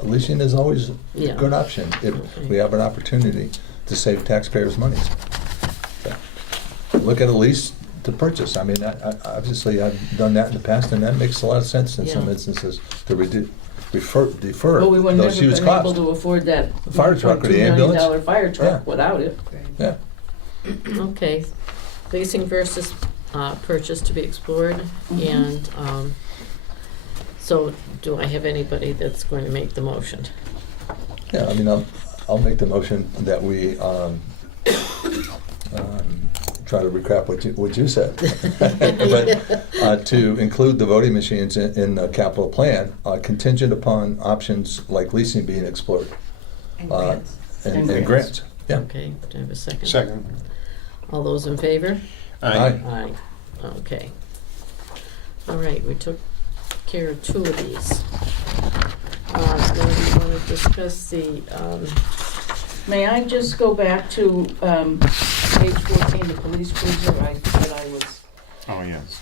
leasing is always a Yeah. good option if we have an opportunity to save taxpayers' money. So, look at a lease to purchase. I mean, obviously, I've done that in the past, and that makes a lot of sense in some Yeah. instances to reduce. defer But we would those never huge been able costs. to afford that The fire truck or the $1.2 million ambulance. fire truck Yeah. without it. Yeah, Okay, leasing versus purchase to be explored, Mhm. and so do I have anybody that's going to make the motion? yeah, I mean, I'll make the motion that we try to recap what you said. But to include the voting machines in the capital plan, contingent upon options like leasing being explored. And Uh, grants. And grants, yeah. Okay, do I have a second? Second. All those in favor? Aye. Aye. Okay. All right, we took care of two of these. Now we want to discuss the, May I just go back to page 14, the police cruiser? I said I was, Oh, yes.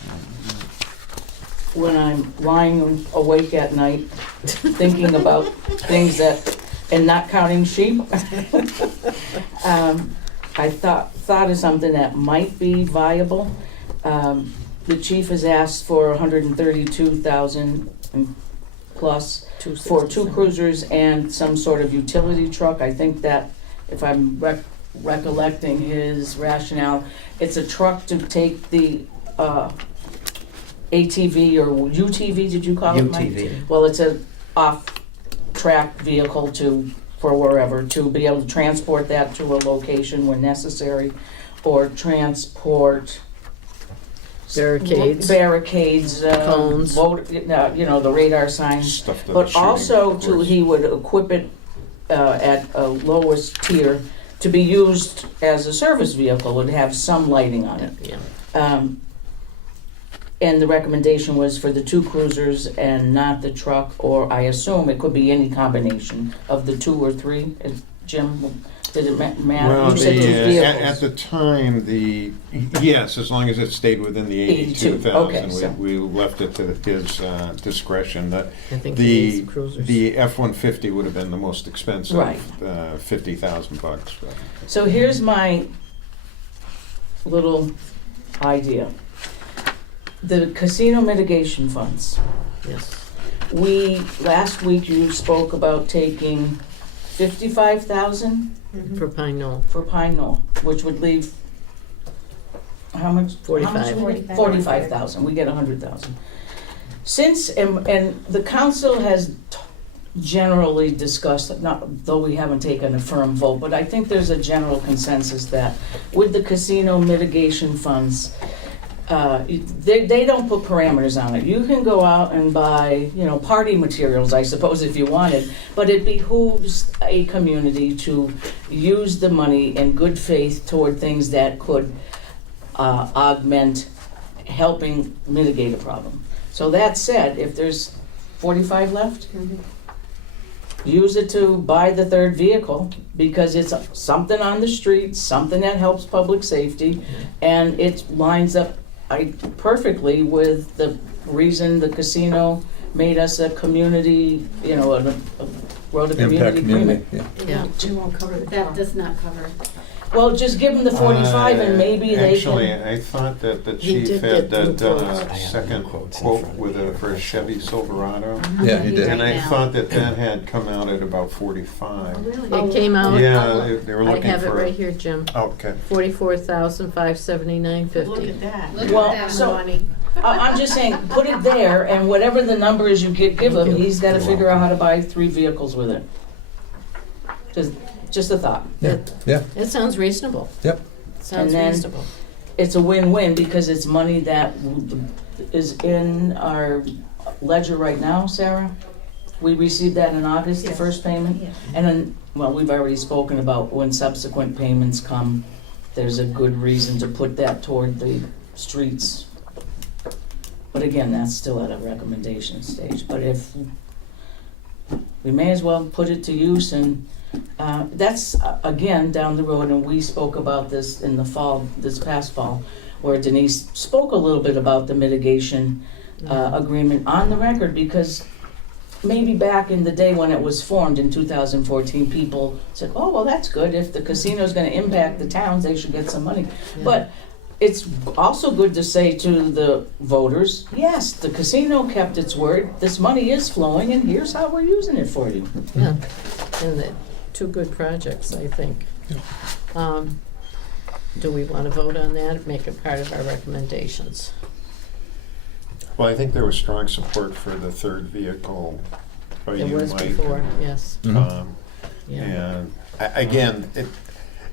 when I'm lying awake at night, thinking about things that, and not counting sheep, I thought of something that might be viable. The chief has asked for 132,000 plus for 2 cruisers and some sort of utility truck. I think that, if I'm recollecting his rationale, it's a truck to take the ATV or UTV, did you call it, Mike? UTV. Well, it's a off-track vehicle for wherever, to be able to transport that to a location when necessary, or transport barricades, cones. The radar signs. Stuff that But is shooting, also of to, course. he would equip it at a lowest tier to be used as a service vehicle, would have some lighting on it. Yeah, And the recommendation was for the 2 cruisers and not the truck, or I assume it could be any combination of the 2 or 3. Jim, did it matter? Well, You said 2 at vehicles. the time, yes, as long as it stayed within the 82, okay, 82,000, so- we left it to his discretion. I think he needs cruisers. The F-150 would have been the most expensive, Right. $50,000. So here's my little idea. The casino mitigation funds. yes. Last week you spoke about taking 55,000 For Pine Knoll. for Pine Knoll, which would leave, how much? 45. 45,000, we get 100,000. Since, and the council has generally discussed, not, though we haven't taken a firm vote, but I think there's a general consensus that with the casino mitigation funds, they don't put parameters on it. You can go out and buy, party materials, I suppose, if you wanted, but it behooves a community to use the money in good faith toward things that could augment helping mitigate a problem. So that said, if there's 45 left, use it to buy the 3rd vehicle, because it's something on the street, something that helps public safety, and it lines up perfectly with the reason the casino made us a community, wrote a Impact community community, agreement. yeah. Yeah. They won't cover the That truck. does not cover. Well, just give them the 45 and maybe they Actually, can. I thought that the He chief did had get done quotes. a second Quotes in quote front of with me. for a Chevy Silverado. Yeah, he did. And I Right now. thought that had come out at about 45. It came out, Yeah, they were I looking have it for. right here, Jim. Oh, okay. 44,579.50. Look at that. Look Well, at that so- money. I'm just saying, put it there, and whatever the number is you give him, he's gotta figure out how to buy 3 vehicles with it. Just a thought. Yeah, yeah, It sounds reasonable. Yep. Sounds And then- reasonable. It's a win-win because it's money that is in our ledger right now, Sarah. We received that in August, the Yes. first payment. Yes. And then, well, we've already spoken about when subsequent payments come, there's a good reason to put that toward the streets. But again, that's still at a recommendation stage. But if, we may as well put it to use, and that's, again, down the road, and we spoke about this in the fall, this past fall, where Denise spoke a little bit about the mitigation agreement on the record, because maybe back in the day when it was formed in 2014, people said, oh, well, that's good. If the casino's gonna impact the towns, they should get some money. Yeah. But it's also good to say to the voters, yes, the casino kept its word, this money is flowing, and here's how we're using it for you. Yeah, and the two good projects, I think. Do we want to vote on that, make it part of our recommendations? Well, I think there was strong support for the third vehicle by It you, was Mike. before, yes, yeah. And again,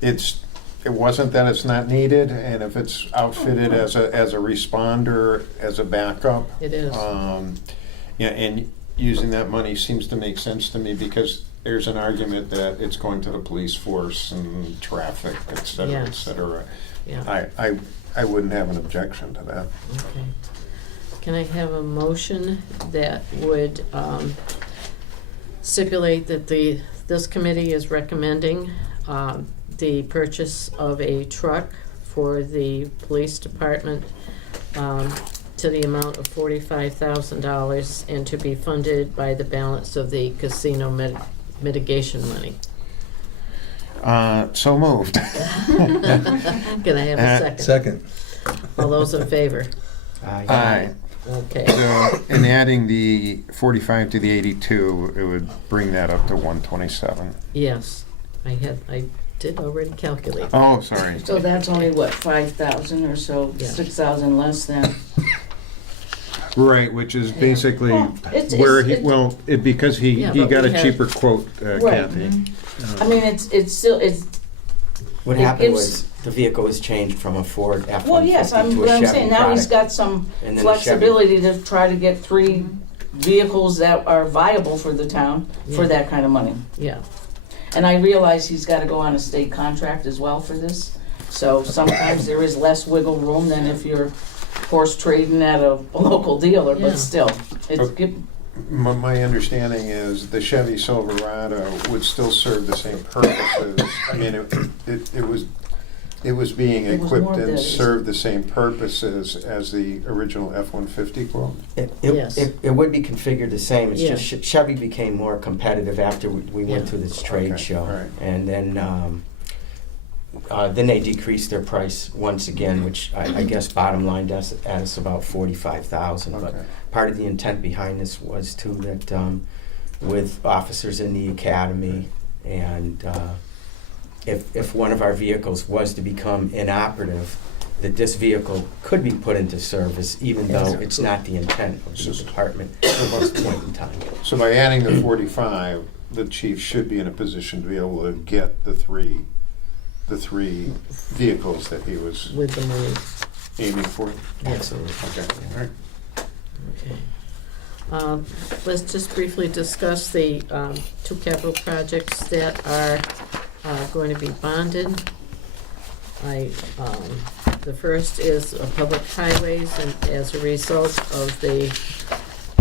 it wasn't that it's not needed, and if it's outfitted as a responder, as a backup. It is. Yeah, and using that money seems to make sense to me, because there's an argument that it's going to the police force and traffic, et cetera, et Yes. cetera. Yeah, I wouldn't have an objection to that. okay. Can I have a motion that would stipulate that this committee is recommending the purchase of a truck for the police department to the amount of $45,000 and to be funded by the balance of the casino mitigation money? So moved. Can I have a second? Second. All those in favor? Aye. Okay. So, in adding the 45 to the 82, it would bring that up to 127. Yes, I did already calculate. Oh, sorry. So that's only, what, 5,000 or so, Yeah. 6,000 less than? Right, which is basically Well, it's- where it's- because he Yeah, he but got we a have- cheaper quote, Right. Kathy. I mean, it's still, What It happened gives- was the vehicle was changed from a Ford F-150 well, yes, to a but I'm Chevy saying now he's product. got some And then the Chevy- flexibility to try to get 3 vehicles that are viable for the town for Yeah. that kind of money. Yeah, And I realize he's gotta go on a state contract as well for this, so sometimes there is less wiggle room than if you're horse trading at a local dealer, Yeah. but still, it's good. My understanding is the Chevy Silverado would still serve the same purposes. I mean, it was being It was equipped more and the- served the same purposes as the original F-150 quote. Yes. It would be configured the same, it's Yeah. just Chevy became more competitive after we went Yeah. through this trade Okay, show. all right. And then they decreased their price once again, which I guess bottom line does add us about 45,000. But Okay. part of the intent behind this was too that with officers in the academy and if one of our vehicles was to become inoperative, that this vehicle could be put into service even though it's not the intent of the department at this point in time. So by adding the 45, the chief should be in a position to be able to get the three vehicles that he was with the money, aiming for. Absolutely. Okay, all right. okay. Let's just briefly discuss the 2 capital projects that are going to be bonded. The first is public highways, and as a result of the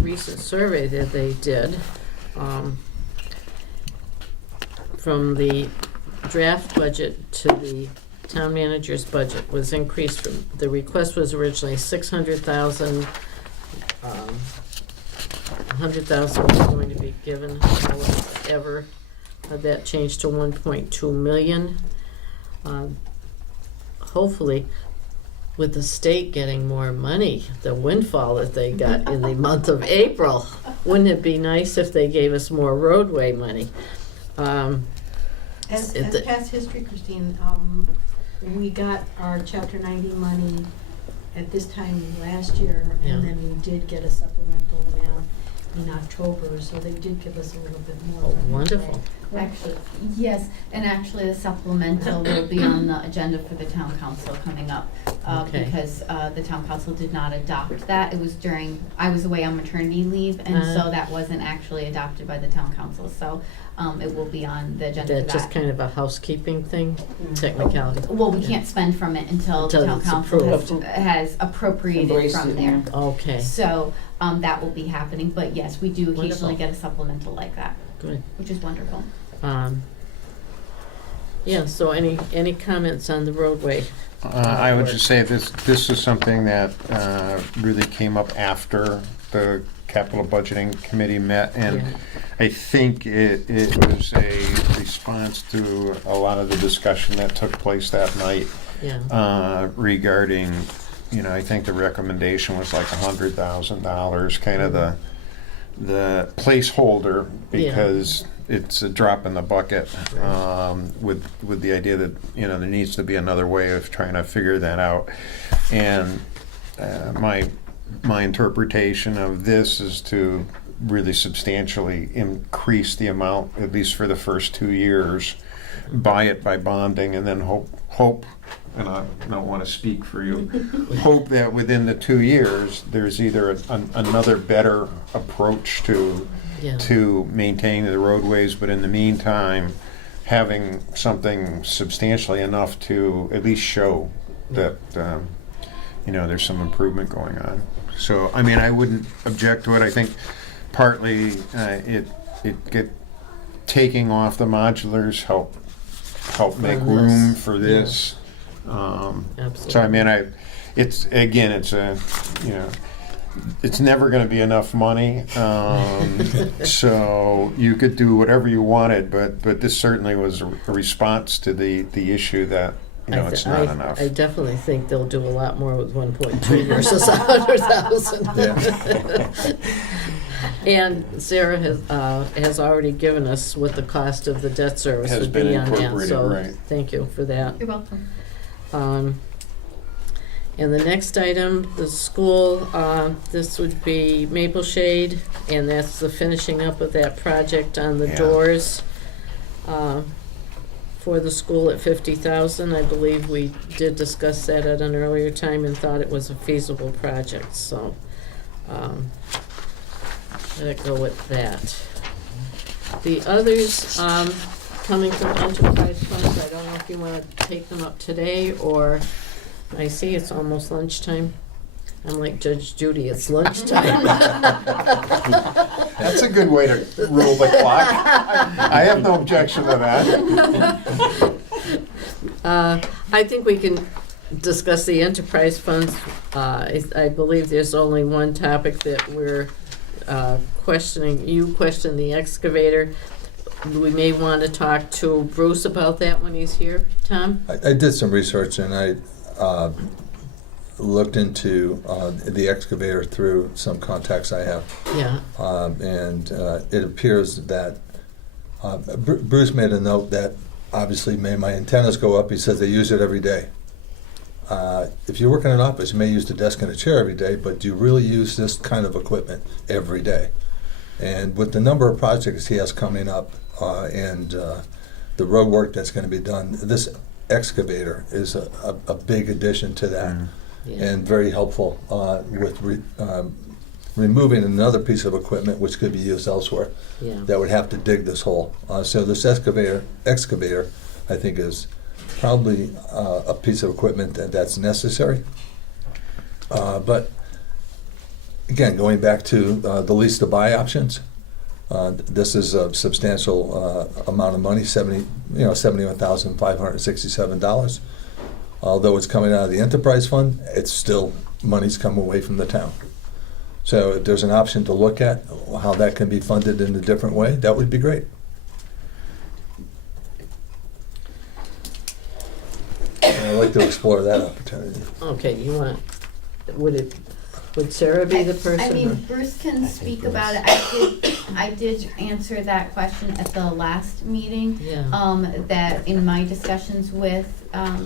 recent survey that they did, from the draft budget to the town manager's budget was increased from, the request was originally 600,000. 100,000 was going to be given, however, that changed to 1.2 million. Hopefully, with the state getting more money, the windfall that they got in the month of April, wouldn't it be nice if they gave us more roadway money? As It- past history, Christine, we got our Chapter 90 money at this time last year, Yeah. and then we did get a supplemental amount in October, so they did give us a little bit more. Oh, money. wonderful. Actually, yes, and actually the supplemental will be on the agenda for the town council coming up. Okay. Because the town council did not adopt that. It was I was away on maternity leave, and so that wasn't actually adopted by the town council. So it will be on the agenda for That's just that. kind of a housekeeping thing, technicality. Well, we can't spend from it until the Until town it's council approved. has appropriated Embraced from it, there. yeah. Okay, So that will be happening, but yes, we do occasionally Wonderful. get a supplemental like that, good. which is wonderful. Yeah, so any comments on the roadway? I would just say this is something that really came up after the capital budgeting committee met, and Yeah. I think it was a response to a lot of the discussion that took place that night regarding, I think the recommendation was like $100,000, kind of the placeholder, because it's a drop in the bucket, with the idea that, there needs to be another way of trying to figure that out. And my interpretation of this is to really substantially increase the amount, at least for the first 2 years, buy it by bonding, and then hope, and I don't want to speak for you, hope that within the 2 years, there's either another better approach to maintaining the roadways, but in the meantime, having something substantially enough to at least show that, there's some improvement going on. So, I wouldn't object to it. I think partly it taking off the modulars help make room for this. Absolutely. So it's never going to be enough money. So you could do whatever you wanted, but this certainly was a response to the issue that it's not enough. I definitely think they'll do a lot more with 1.2 versus 100,000. Yeah. And Sarah has already given us what the cost of the debt service Has would been be on that. incorporated, So right. thank you for that. You're welcome. And the next item, the school, this would be Maple Shade, and that's the finishing up of that project on the Yeah. doors for the school at 50,000. I believe we did discuss that at an earlier time and thought it was a feasible project, so let it go with that. The others, coming from enterprise funds, I don't know if you want to take them up today, or I see it's almost lunchtime. I'm like Judge Judy, it's lunchtime. That's a good way to rule the clock. I have no objection to that. I think we can discuss the enterprise funds. I believe there's only one topic that we're questioning. You question the excavator. We may want to talk to Bruce about that when he's here. Tom? I did some research, and I looked into the excavator through some contacts I have. Yeah. And it appears that Bruce made a note that obviously made my antennas go up. He says they use it every day. If you work in an office, you may use the desk and a chair every day, but do you really use this kind of equipment every day? And with the number of projects he has coming up and the road work that's going to be done, this excavator is a big addition to that. Yeah. And very helpful with removing another piece of equipment which could be used elsewhere Yeah. that would have to dig this hole. So this excavator, I think, is probably a piece of equipment that's necessary. But again, going back to the lease to buy options, this is a substantial amount of money, $71,567. Although it's coming out of the enterprise fund, it's still money's come away from the town. So if there's an option to look at how that can be funded in a different way, that would be great. And I'd like to explore that opportunity. Okay, you want, would Sarah be the person? I mean, or- Bruce can speak Bruce. about it. I did answer that question at the last meeting. Yeah. That in my discussions with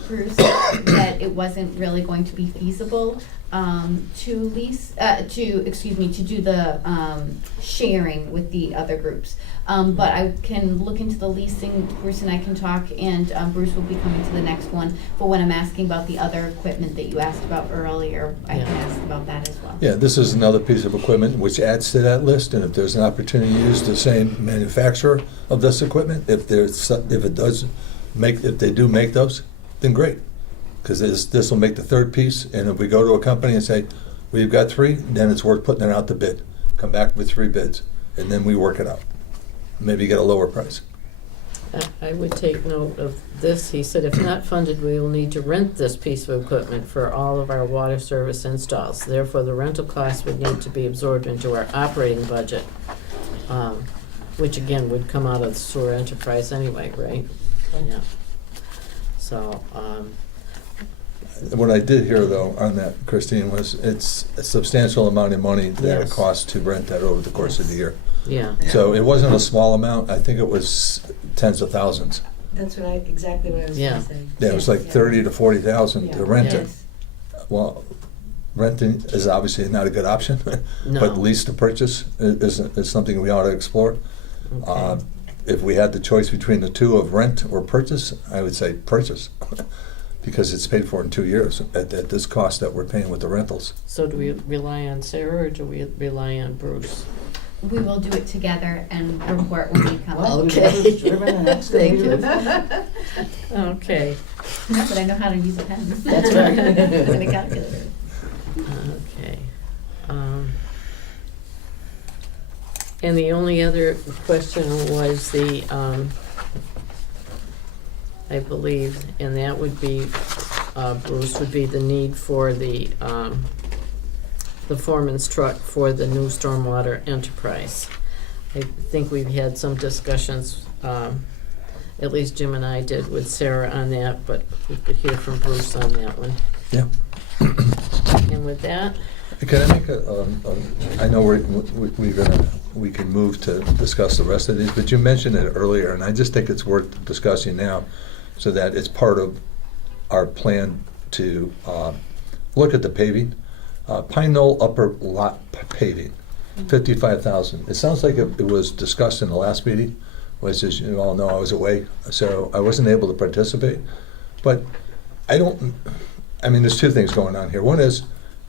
Bruce, that it wasn't really going to be feasible to do the sharing with the other groups. But I can look into the leasing. Bruce and I can talk, and Bruce will be coming to the next one. But when I'm asking about the other equipment that you asked about earlier, I can ask about that as well. Yeah, this is another piece of equipment which adds to that list, and if there's an opportunity to use the same manufacturer of this equipment, if they do make those, then great. Because this will make the third piece, and if we go to a company and say, we've got 3, then it's worth putting it out to bid. Come back with 3 bids, and then we work it out. Maybe get a lower price. I would take note of this. He said, if not funded, we will need to rent this piece of equipment for all of our water service installs. Therefore, the rental costs would need to be absorbed into our operating budget, which again would come out of the sewer enterprise anyway, right? Yeah. So, What I did hear, though, on that, Christine, was it's a substantial amount of money that it Yes. costs to rent that over the course of the year. Yeah. So it wasn't a small amount. I think it was tens of thousands. That's exactly what I was Yeah. gonna say. Yeah, it was like 30 to 40,000 to rent it. Yes. Well, renting is obviously not a good option, No. but lease to purchase is something we ought to explore. Okay. If we had the choice between the two of rent or purchase, I would say purchase, because it's paid for in 2 years at this cost that we're paying with the rentals. So do we rely on Sarah or do we rely on Bruce? We will do it together and report when we come. Well, Okay. whoever's driven the next day. Thank you. Okay, No, but I know how to use a pen. That's right. And a calculator. okay. And the only other question was I believe, and that would be, Bruce, would be the need for the foreman's truck for the new stormwater enterprise. I think we've had some discussions, at least Jim and I did with Sarah on that, but we could hear from Bruce on that one. Yeah. And with that, Can I make I know we can move to discuss the rest of these, but you mentioned it earlier, and I just think it's worth discussing now, so that it's part of our plan to look at the paving. Pine Knoll upper lot paving, 55,000. It sounds like it was discussed in the last meeting, which, as you all know, I was away, so I wasn't able to participate. But I mean, there's two things going on here. One is,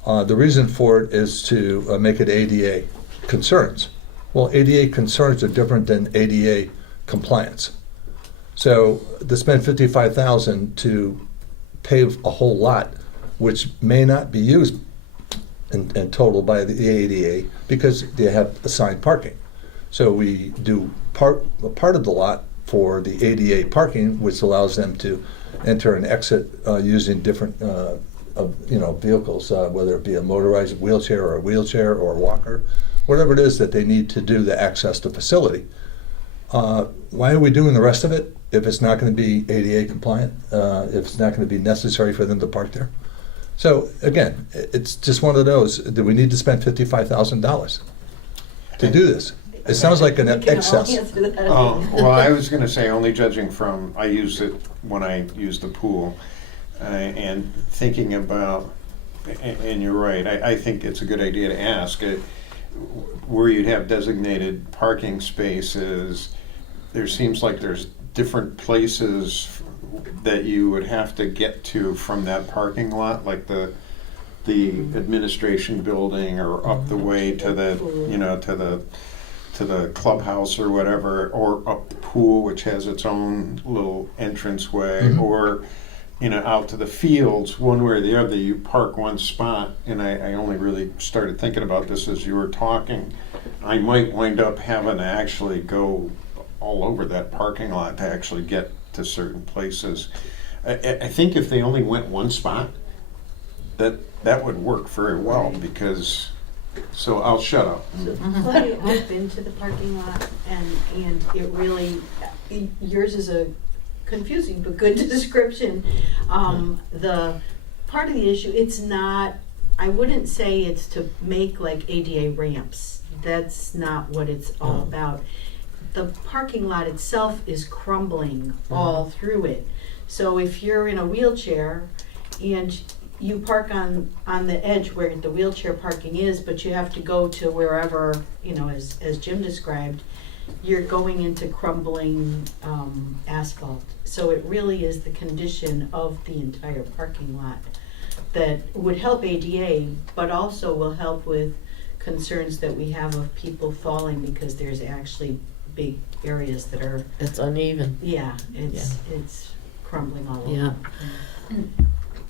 the reason for it is to make it ADA concerns. Well, ADA concerns are different than ADA compliance. So to spend $55,000 to pave a whole lot, which may not be used in total by the ADA because they have assigned parking. So we do part of the lot for the ADA parking, which allows them to enter and exit using different vehicles, whether it be a motorized wheelchair or a wheelchair or a walker, whatever it is that they need to do to access the facility. Why are we doing the rest of it if it's not going to be ADA compliant, if it's not going to be necessary for them to park there? So again, it's just one of those, do we need to spend $55,000 to do this? It sounds like an excess. Oh, well, I was gonna say, only judging from, I used it when I used the pool, and thinking about, and you're right, I think it's a good idea to ask, where you'd have designated parking spaces, there seems like there's different places that you would have to get to from that parking lot, like the administration building, or up the way to the clubhouse or whatever, or up the pool, which has its own little entranceway, Mhm. or out to the fields, one way or the other. You park one spot, and I only really started thinking about this as you were talking. I might wind up having to actually go all over that parking lot to actually get to certain places. I think if they only went one spot, that would work very well, because, so I'll shut up. I've been to the parking lot, and it really, yours is a confusing but good description. The part of the issue, it's not, I wouldn't say it's to make like ADA ramps. That's not what it's all about. The parking lot itself is crumbling all through it. So if you're in a wheelchair and you park on the edge where the wheelchair parking is, but you have to go to wherever, as Jim described, you're going into crumbling asphalt. So it really is the condition of the entire parking lot that would help ADA, but also will help with concerns that we have of people falling, because there's actually big areas that are, it's uneven. it's crumbling all over. Yeah.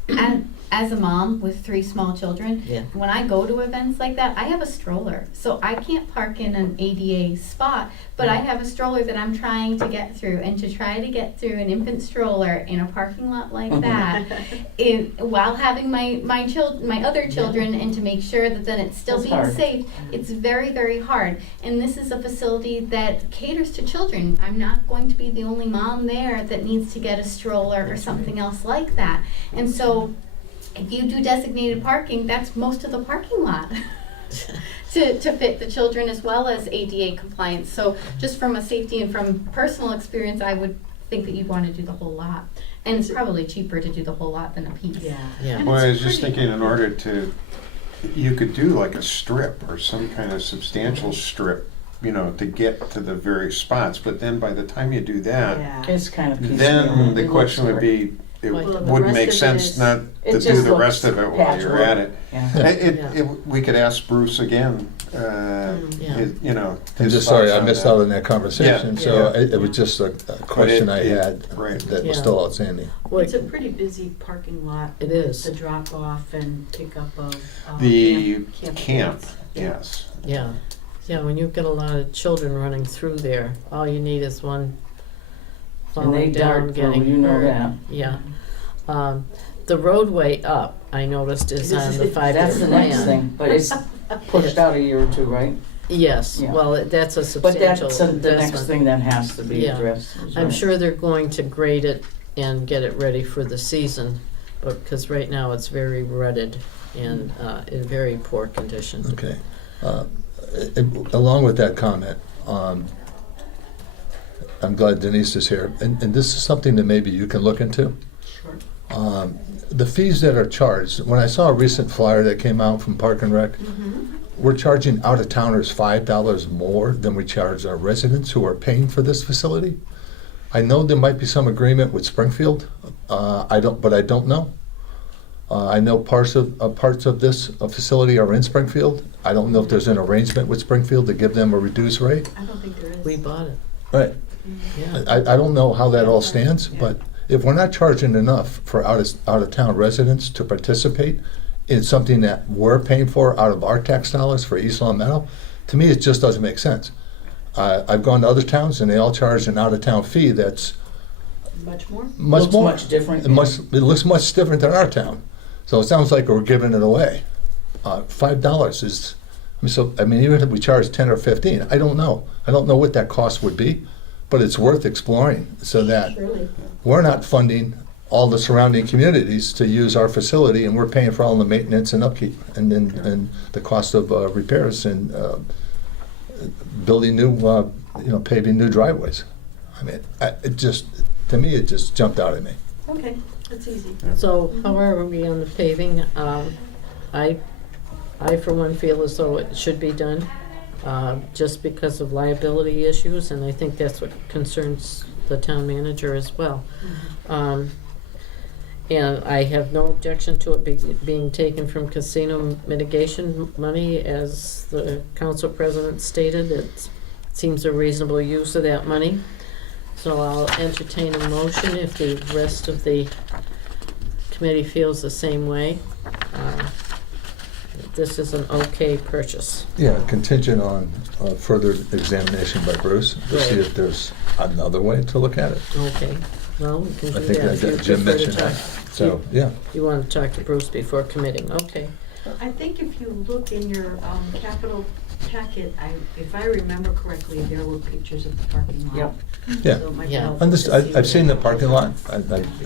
And as a mom with 3 small children, Yeah. when I go to events like that, I have a stroller. So I can't park in an ADA spot, but I have a stroller that I'm trying to get through. And to try to get through an infant stroller in a parking lot like that, while having my other children, and to make sure that then it's still That's being hard. safe, it's very, very hard. And this is a facility that caters to children. I'm not going to be the only mom there that needs to get a stroller or something else like that. And so if you do designated parking, that's most of the parking lot to fit the children as well as ADA compliance. So just from a safety and from personal experience, I would think that you'd want to do the whole lot. And it's probably cheaper to do the whole lot than a piece. Yeah. Yeah. And Well, I it's was just pretty- thinking in order to, you could do like a strip or some kind of substantial strip, you know, to get to the various spots, but then by the time you do that, Yeah. It's kind of piecemeal. then the It question looks would be, it Well, the wouldn't rest make of it sense is- not It to do just the rest looks of it while you're patchwork. at it. Yeah. We could ask Bruce again, Yeah. you know. I'm his just sorry, thoughts I on missed that. out on that conversation, so Yeah. it was just a question I it- had right. that was Yeah. still outstanding. Well, It's a pretty busy parking lot. It is. The drop off and pickup of The camp camp, kids. yes. Yeah, yeah, when you've got a lot of children running through there, all you need is one And they falling down, dart through, getting you know hurt. that. Yeah. The roadway up, I noticed, is on the 5-year That's the next plan. thing, but it's pushed out a year or two, right? Yes, Yeah. well, that's a But substantial that's the next investment. thing that has to be Yeah. addressed. is I'm right. sure they're going to grade it and get it ready for the season, but, because right now it's very rutted and in very poor condition. Okay. Along with that comment, I'm glad Denise is here, and this is something that maybe you can look into. Sure. The fees that are charged, when I saw a recent flyer that came out from Park and Rec, we're charging out-of-towners $5 more than we charge our residents who are paying for this facility. I know there might be some agreement with Springfield, but I don't know. I know parts of this facility are in Springfield. I don't know if there's an arrangement with Springfield to give them a reduced rate. I don't think there is. We bought it, Right. yeah. I don't know how that all stands, but if we're not charging enough for out-of-town residents to participate in something that we're paying for out of our tax dollars for East Long Meadow, to me, it just doesn't make sense. I've gone to other towns and they all charge an out-of-town fee that's Much more? much Looks more. much different. It looks much different than our town. So it sounds like we're giving it away. $5 is, even if we charge 10 or 15, I don't know. I don't know what that cost would be, but it's worth exploring so that Surely. we're not funding all the surrounding communities to use our facility, and we're paying for all the maintenance and upkeep and the cost of repairs and building new, paving new driveways. To me, it just jumped out at me. Okay, that's easy. So, how are we on the paving? I for one feel as though it should be done, just because of liability issues, and I think that's what concerns the town manager as well. And I have no objection to it being taken from casino mitigation money, as the council president stated. It seems a reasonable use of that money. So I'll entertain a motion if the rest of the committee feels the same way. This is an okay purchase. Yeah, contingent on further examination by Bruce to see Right. if there's another way to look at it. Okay, well, we can I do think that if you that Jim prefer to mentioned talk. that. So, yeah. You want to talk to Bruce before committing, okay. I think if you look in your capital packet, if I remember correctly, there were pictures of the parking lot. Yep. Yeah. So it might be Yeah. helpful to see I've seen the that. parking lot.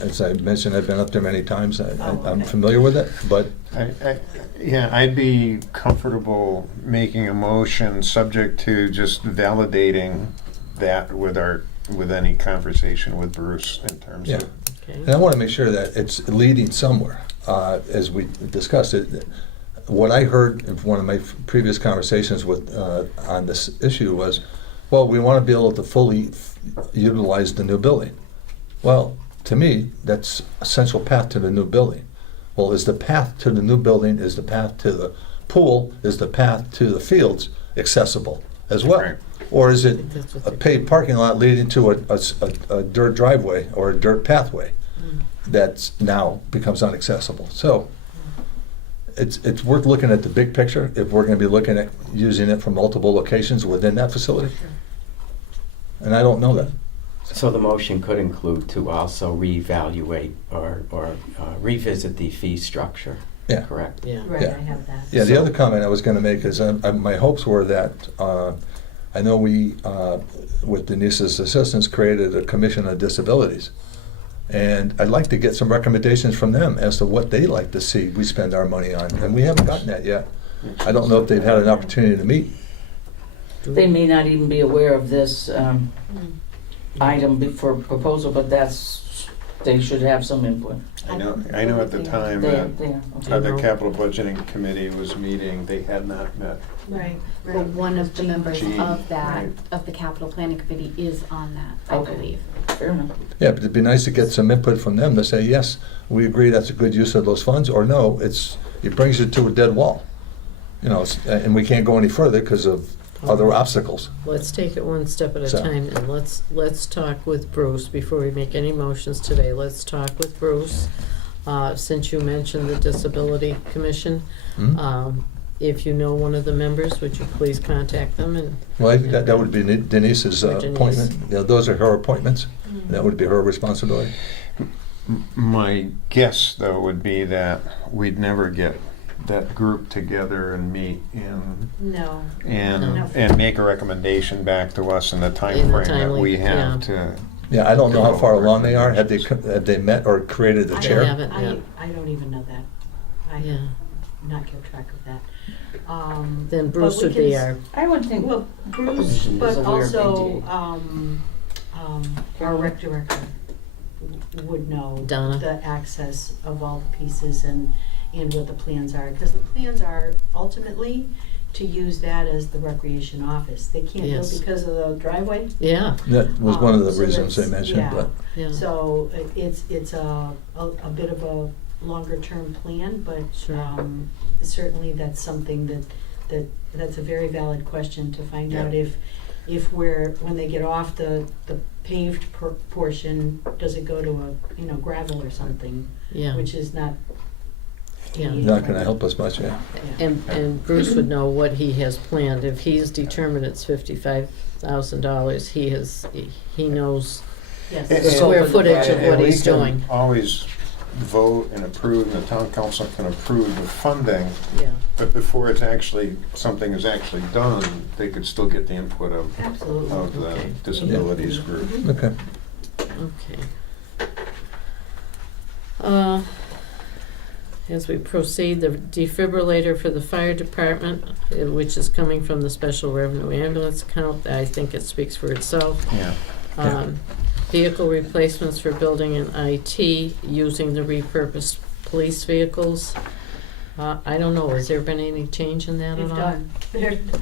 As I mentioned, I've been up there many times. I'm okay. familiar with it, but I'd be comfortable making a motion subject to just validating that with any conversation with Bruce in terms Yeah. of. Okay. and I want to make sure that it's leading somewhere. As we discussed it, what I heard in one of my previous conversations with on this issue was, well, we want to be able to fully utilize the new building. Well, to me, that's a central path to the new building. Well, is the path to the new building, is the path to the pool, is the path to the fields accessible as well? Right. Or is I it think that's what a they- paved parking lot leading to a dirt driveway or a dirt pathway that's now becomes inaccessible? So it's worth looking at the big picture if we're going to be looking at using it for multiple locations within that facility. And I don't know that. So the motion could include to also reevaluate or revisit the fee structure, Yeah. correct? Yeah. Right, Yeah. I have that. Yeah, the So- other comment I was going to make is my hopes were that, I know we, with Denise's assistance, created a commission on disabilities. And I'd like to get some recommendations from them as to what they like to see we spend our money on, and we haven't gotten that yet. I don't know if they've had an opportunity to meet. They may not even be aware of this item for proposal, but they should have some input. I know at the time They, that okay. the capital budgeting committee was meeting, they had not met. Right, Well, one of the members Gene, of that, right. of the capital planning committee is on that, I Okay. believe. Fair enough. Yeah, but it'd be nice to get some input from them to say, yes, we agree that's a good use of those funds, or no, it brings it to a dead wall. You know, and we can't go any further because of other obstacles. Let's take it one step at a So- time, and let's talk with Bruce before we make any motions today. Let's talk with Bruce. Since you mentioned the Disability Commission, Hmm? if you know one of the members, would you please contact them? And Well, I think that would be Denise's Or Denise. appointment. You know, those are her appointments. That would be her responsibility. My guess, though, would be that we'd never get that group together and meet no. and No. and make a recommendation back to us in the time In the frame that timely, we yeah. have to. Yeah, I don't know how far along they are. Have they met or created the I chair? haven't yet. I don't even know that. I Yeah, have not kept track of that. then But Bruce we would can be s- our, I would think, Well, Bruce, Is but aware of also, ADA. our rec director would know Donna. the access of all the pieces and what the plans are. Because the plans are ultimately to use that as the recreation office. They can't do Yes. it because of the driveway. yeah, That was one of the So reasons they that's- mentioned, yeah. but yeah. So it's a bit of a longer term plan, but Sure. certainly that's something that's a very valid question to find Yeah. out if when they get off the paved portion, does it go to a gravel or something, Yeah, which is not. Yeah. not gonna help us much, yeah. and Bruce would know what he has planned. If he's determined it's $55,000, he knows Yes. the square footage of what he's And doing. we can always vote and approve, and the town council can approve the funding, Yeah, but before something is actually done, they could still get the input of Absolutely. the Okay. disabilities group. Okay. okay. As we proceed, the defibrillator for the fire department, which is coming from the special revenue ambulance account, I think it speaks for itself. Yeah. Vehicle replacements for building and IT using the repurposed police vehicles. I don't know, has there been any change in that They're at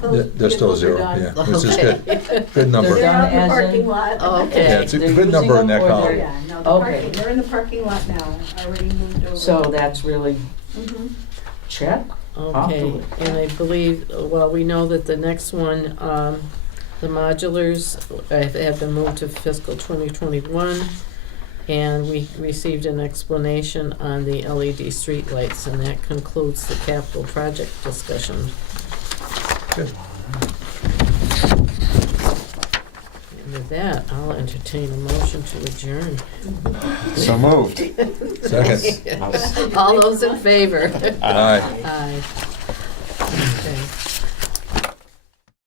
all? done. They're still zero, yeah, which is good. Good number. They're out in the As in- parking lot. Oh, okay. Yeah, it's a They're good number in using that them, or column. they're- Yeah, no, the Okay. parking, they're in the parking lot now, already moved over. so that's really check. Okay, and I believe, well, we know that the next one, the modulars have been moved to fiscal 2021, and we received an explanation on the LED streetlights, and that concludes the capital project discussion. Good. And with that, I'll entertain a motion to adjourn. So moved. Second. All those in favor? Aye. Aye.